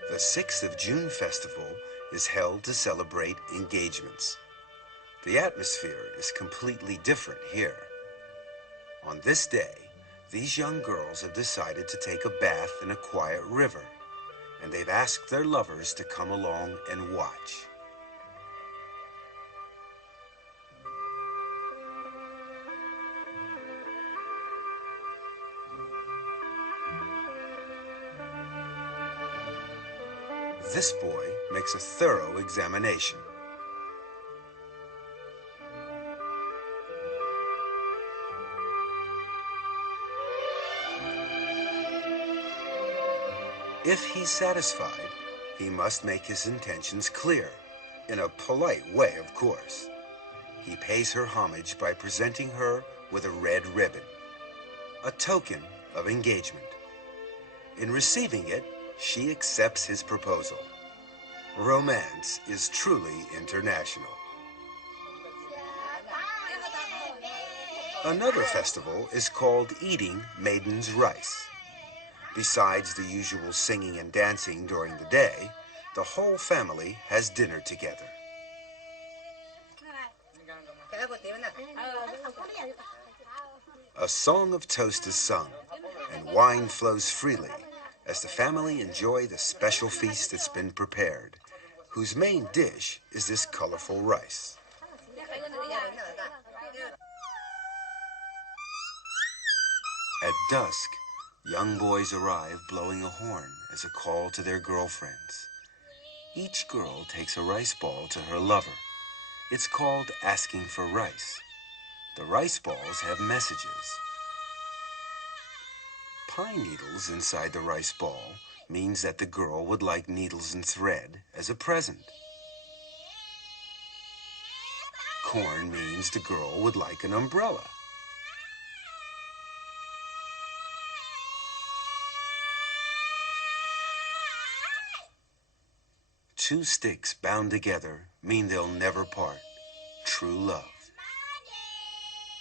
The 6th of June festival is held to celebrate engagements. The atmosphere is completely different here. On this day, these young girls have decided to take a bath in a quiet river, and they've asked their lovers to come along and watch. This boy makes a thorough examination. If he's satisfied, he must make his intentions clear, in a polite way, of course. He pays her homage by presenting her with a red ribbon, a token of engagement. In receiving it, she accepts his proposal. Romance is truly international. Another festival is called eating maiden's rice. Besides the usual singing and dancing during the day, the whole family has dinner together. A song of toast is sung, and wine flows freely as the family enjoy the special feast that's been prepared, whose main dish is this colorful rice. At dusk, young boys arrive blowing a horn as a call to their girlfriends. Each girl takes a rice ball to her lover. It's called asking for rice. The rice balls have messages. Pine needles inside the rice ball means that the girl would like needles and thread as a present. Corn means the girl would like an umbrella. Two sticks bound together mean they'll never part. True love.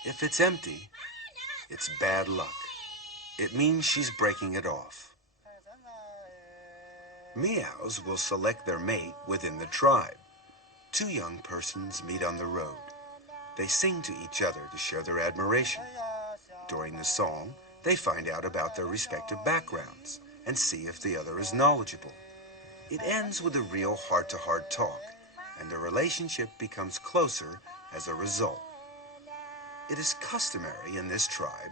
If it's empty, it's bad luck. It means she's breaking it off. Meows will select their mate within the tribe. Two young persons meet on the road. They sing to each other to show their admiration. During the song, they find out about their respective backgrounds and see if the other is knowledgeable. It ends with a real heart-to-heart talk, and the relationship becomes closer as a result. It is customary in this tribe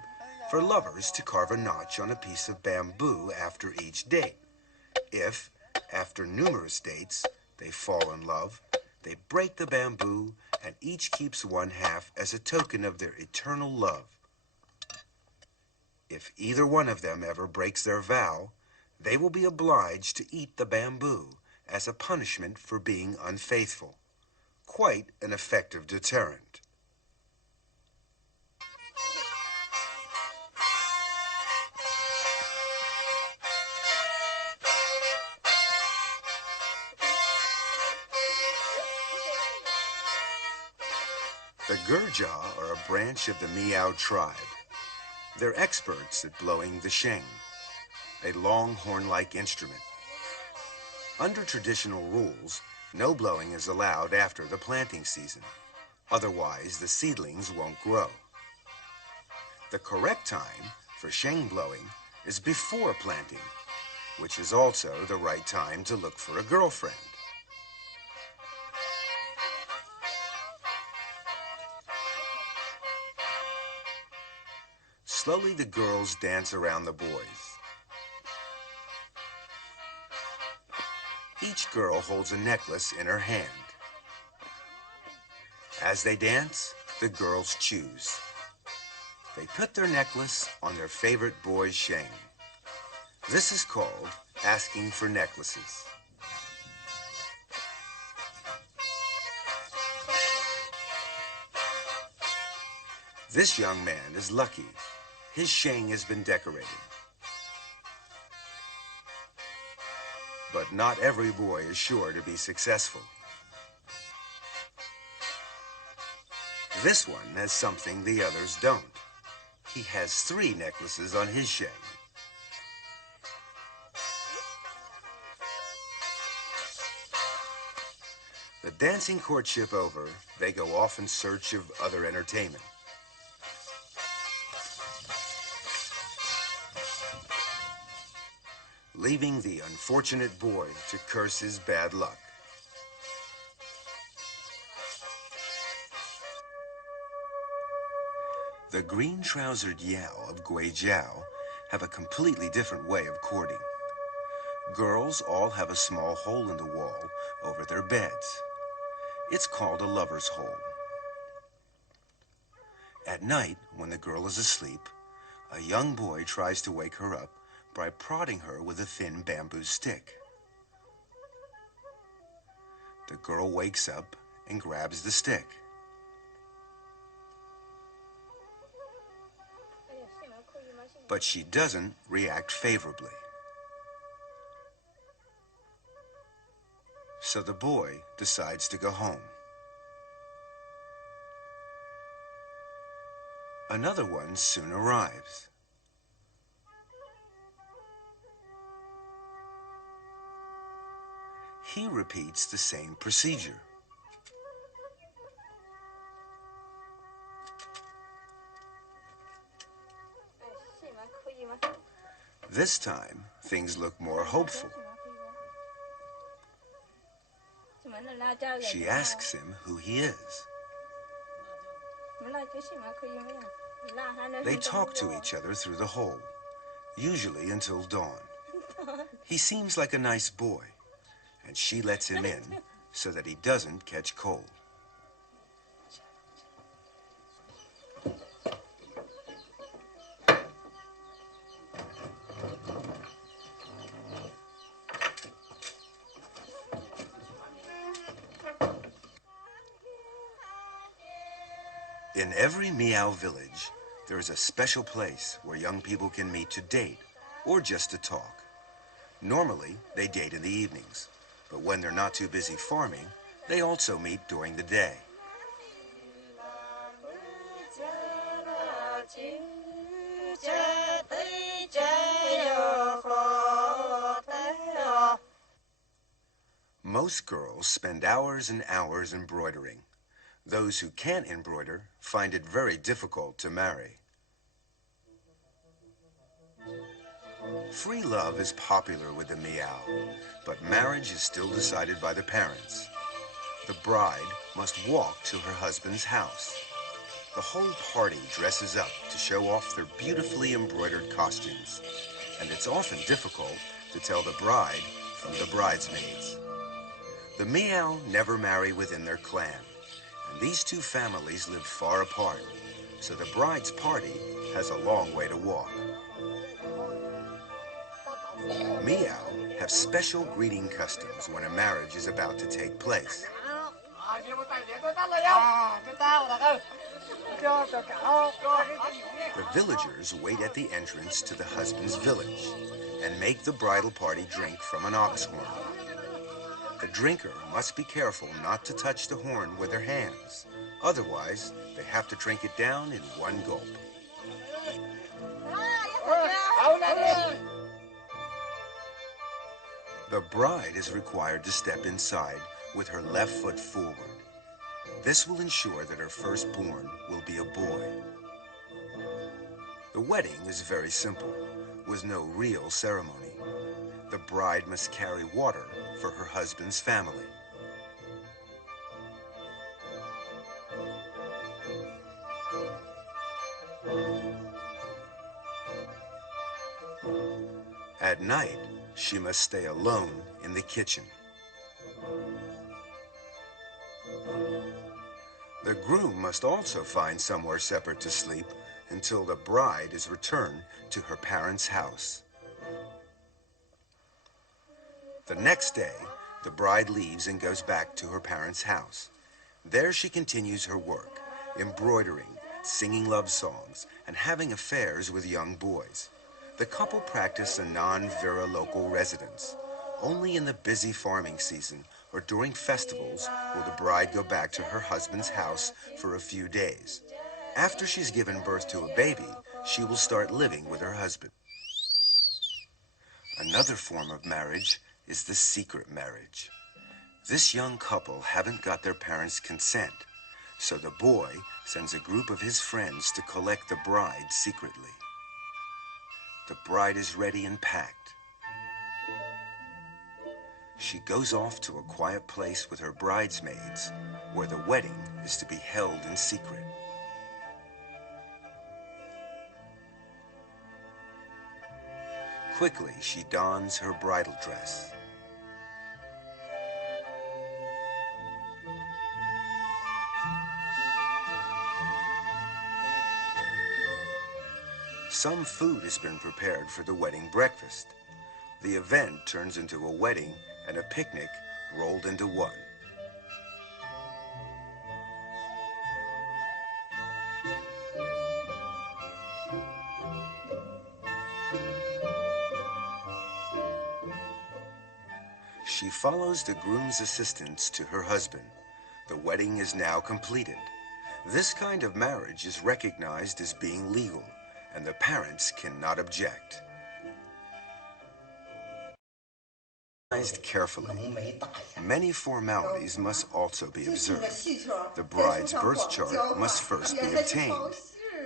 for lovers to carve a notch on a piece of bamboo after each date. If, after numerous dates, they fall in love, they break the bamboo and each keeps one half as a token of their eternal love. If either one of them ever breaks their vow, they will be obliged to eat the bamboo as a punishment for being unfaithful. Quite an effective deterrent. The Gurja are a branch of the Miao tribe. They're experts at blowing the sheng, a long horn-like instrument. Under traditional rules, no blowing is allowed after the planting season. Otherwise, the seedlings won't grow. The correct time for sheng blowing is before planting, which is also the right time to look for a girlfriend. Slowly, the girls dance around the boys. Each girl holds a necklace in her hand. As they dance, the girls choose. They put their necklace on their favorite boy's sheng. This is called asking for necklaces. This young man is lucky. His sheng has been decorated. But not every boy is sure to be successful. This one has something the others don't. He has 3 necklaces on his sheng. The Dancing courtship over, they go off in search of other entertainment. Leaving the unfortunate boy to curse his bad luck. The green-trousered Yao of Guijiao have a completely different way of courting. Girls all have a small hole in the wall over their beds. It's called a lover's hole. At night, when the girl is asleep, a young boy tries to wake her up by prodding her with a thin bamboo stick. The girl wakes up and grabs the stick. But she doesn't react favorably. So the boy decides to go home. Another one soon arrives. He repeats the same procedure. This time, things look more hopeful. She asks him who he is. They talk to each other through the hole, usually until dawn. He seems like a nice boy, and she lets him in so that he doesn't catch cold. In every Miao village, there is a special place where young people can meet to date or just to talk. Normally, they date in the evenings, but when they're not too busy farming, they also meet during the day. Most girls spend hours and hours embroidering. Those who can't embroider find it very difficult to marry. Free love is popular with the Miao, but marriage is still decided by the parents. The bride must walk to her husband's house. The whole party dresses up to show off their beautifully embroidered costumes, and it's often difficult to tell the bride from the bridesmaids. The Miao never marry within their clan. These two families live far apart, so the bride's party has a long way to walk. Miao have special greeting customs when a marriage is about to take place. The villagers wait at the entrance to the husband's village and make the bridal party drink from an ox horn. The drinker must be careful not to touch the horn with their hands. Otherwise, they have to drink it down in one gulp. The bride is required to step inside with her left foot forward. This will ensure that her firstborn will be a boy. The wedding is very simple, with no real ceremony. The bride must carry water for her husband's family. At night, she must stay alone in the kitchen. The groom must also find somewhere separate to sleep until the bride is returned to her parents' house. The next day, the bride leaves and goes back to her parents' house. There she continues her work, embroidering, singing love songs, and having affairs with young boys. The couple practice a non-Vera local residence. Only in the busy farming season or during festivals will the bride go back to her husband's house for a few days. After she's given birth to a baby, she will start living with her husband. Another form of marriage is the secret marriage. This young couple haven't got their parents' consent, so the boy sends a group of his friends to collect the bride secretly. The bride is ready and packed. She goes off to a quiet place with her bridesmaids, where the wedding is to be held in secret. Quickly, she dons her bridal dress. Some food has been prepared for the wedding breakfast. The event turns into a wedding and a picnic rolled into one. She follows the groom's assistants to her husband. The wedding is now completed. This kind of marriage is recognized as being legal, and the parents cannot object. Carefully. Many formalities must also be observed. The bride's birth chart must first be obtained.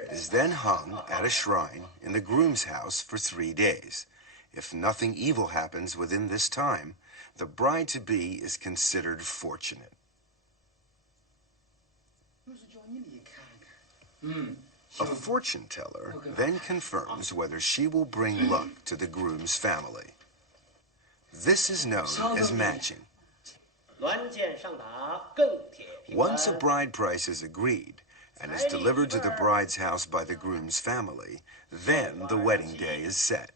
It is then hung at a shrine in the groom's house for 3 days. If nothing evil happens within this time, the bride-to-be is considered fortunate. A fortune teller then confirms whether she will bring luck to the groom's family. This is known as matching. Once a bride price is agreed and is delivered to the bride's house by the groom's family, then the wedding day is set.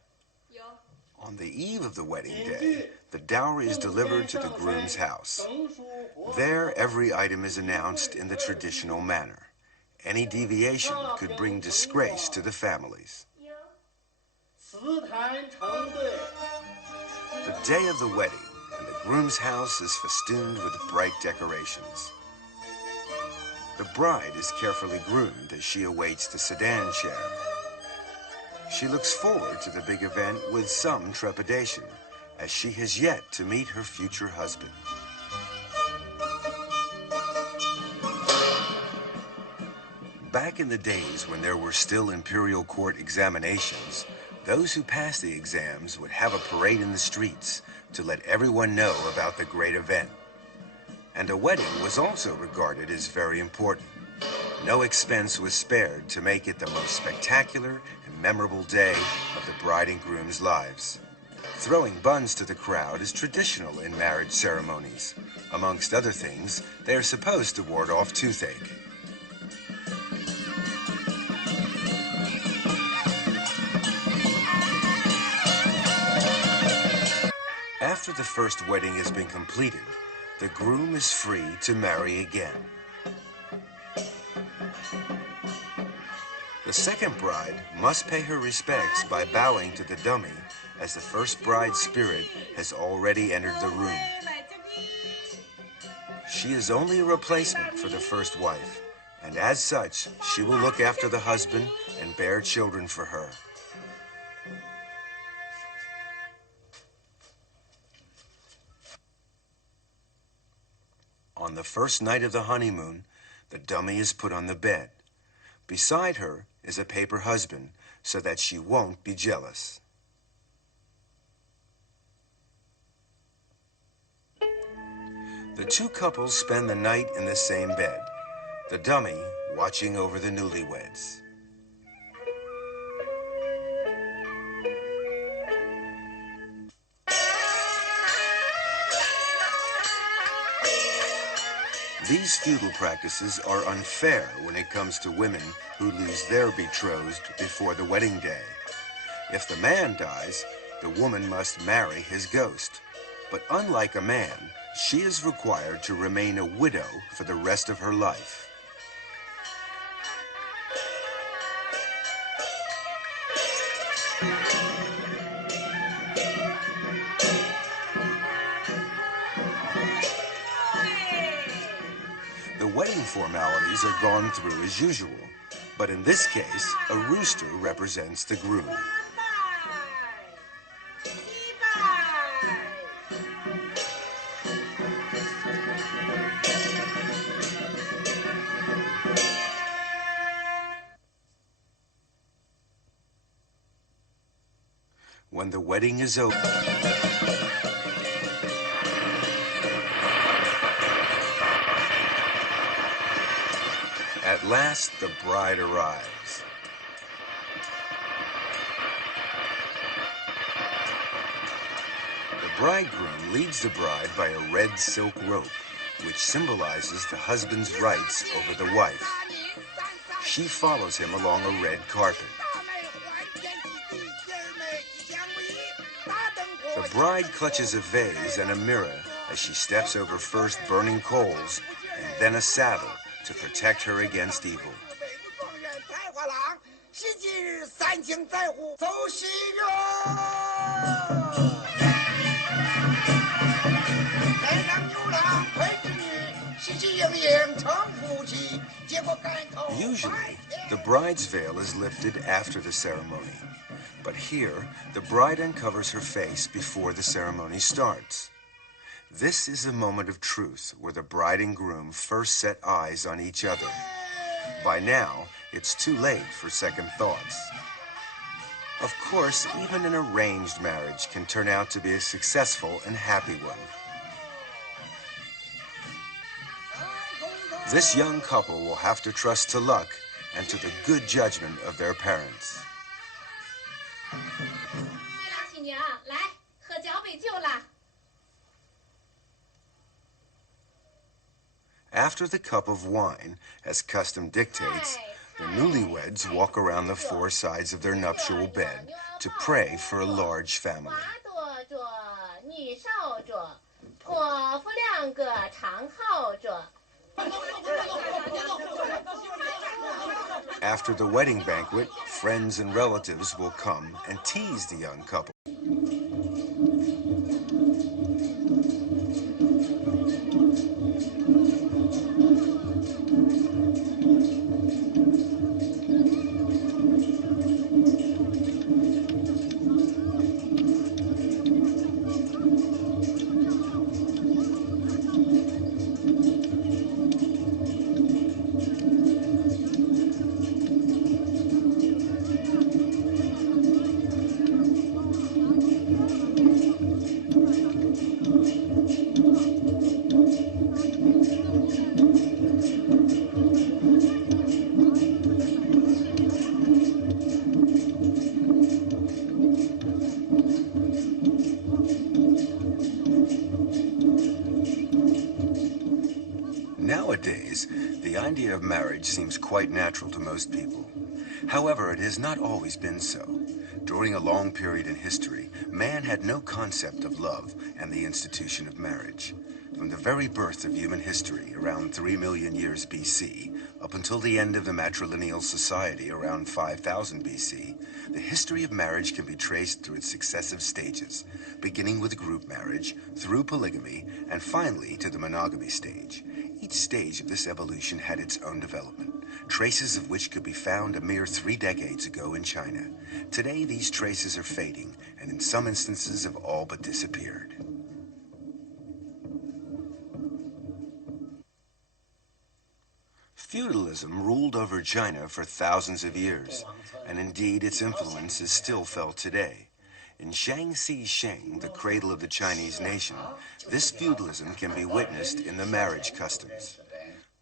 On the eve of the wedding day, the dowry is delivered to the groom's house. There, every item is announced in the traditional manner. Any deviation could bring disgrace to the families. The day of the wedding, and the groom's house is festooned with bright decorations. The bride is carefully groomed as she awaits the sedan chair. She looks forward to the big event with some trepidation, as she has yet to meet her future husband. Back in the days when there were still imperial court examinations, those who passed the exams would have a parade in the streets to let everyone know about the great event. And a wedding was also regarded as very important. No expense was spared to make it the most spectacular and memorable day of the bride and groom's lives. Throwing buns to the crowd is traditional in marriage ceremonies. Amongst other things, they are supposed to ward off toothache. After the first wedding has been completed, the groom is free to marry again. The second bride must pay her respects by bowing to the dummy, as the first bride's spirit has already entered the room. She is only a replacement for the first wife, and as such, she will look after the husband and bear children for her. On the first night of the honeymoon, the dummy is put on the bed. Beside her is a paper husband, so that she won't be jealous. The two couples spend the night in the same bed, the dummy watching over the newlyweds. These feudal practices are unfair when it comes to women who lose their betrothed before the wedding day. If the man dies, the woman must marry his ghost. But unlike a man, she is required to remain a widow for the rest of her life. The wedding formalities are gone through as usual, but in this case, a rooster represents the groom. When the wedding is over, at last the bride arrives. The bridegroom leads the bride by a red silk rope, which symbolizes the husband's rights over the wife. She follows him along a red carpet. The bride clutches a vase and a mirror as she steps over first burning coals and then a saddle to protect her against evil. Usually, the bride's veil is lifted after the ceremony. But here, the bride uncovers her face before the ceremony starts. This is a moment of truth where the bride and groom first set eyes on each other. By now, it's too late for second thoughts. Of course, even an arranged marriage can turn out to be a successful and happy one. This young couple will have to trust to luck and to the good judgment of their parents. After the cup of wine, as custom dictates, the newlyweds walk around the four sides of their nuptial bed to pray for a large family. After the wedding banquet, friends and relatives will come and tease the young couple. Nowadays, the idea of marriage seems quite natural to most people. However, it has not always been so. During a long period in history, man had no concept of love and the institution of marriage. From the very birth of human history, around 3 million years BC, up until the end of the matrilineal society around 5000 BC, the history of marriage can be traced through its successive stages, beginning with group marriage, through polygamy, and finally to the monogamy stage. Each stage of this evolution had its own development, traces of which could be found a mere 3 decades ago in China. Today, these traces are fading, and in some instances have all but disappeared. Feudalism ruled over China for thousands of years, and indeed its influence is still felt today. In Shaanxi Sheng, the cradle of the Chinese nation, this feudalism can be witnessed in the marriage customs.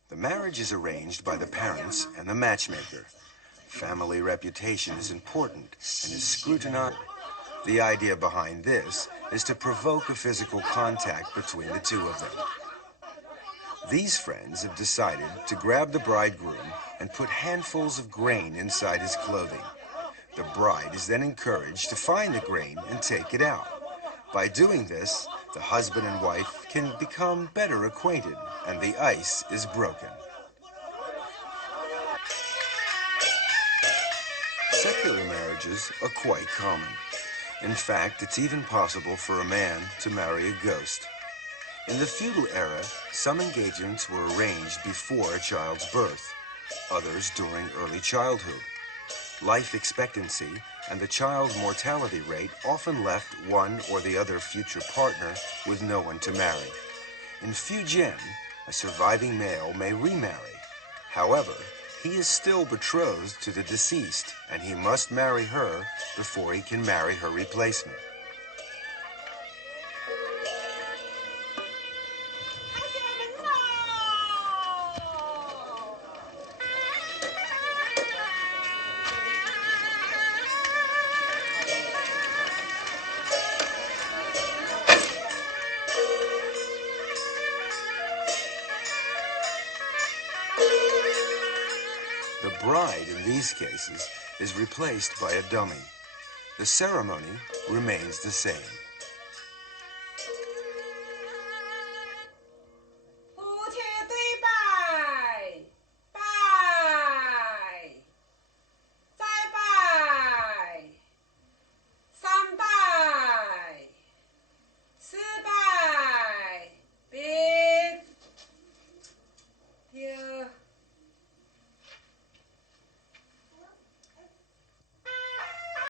The marriage is arranged by the parents and the matchmaker. Family reputation is important and is scrutinized. The idea behind this is to provoke a physical contact between the two of them. These friends have decided to grab the bridegroom and put handfuls of grain inside his clothing. The bride is then encouraged to find the grain and take it out. By doing this, the husband and wife can become better acquainted, and the ice is broken. Secular marriages are quite common. In fact, it's even possible for a man to marry a ghost. In the feudal era, some engagements were arranged before a child's birth, others during early childhood. Life expectancy and the child mortality rate often left one or the other future partner with no one to marry. In Fujian, a surviving male may remarry. However, He is still betrothed to the deceased, and he must marry her before he can marry her replacement. The bride, in these cases, is replaced by a dummy. The ceremony remains the same.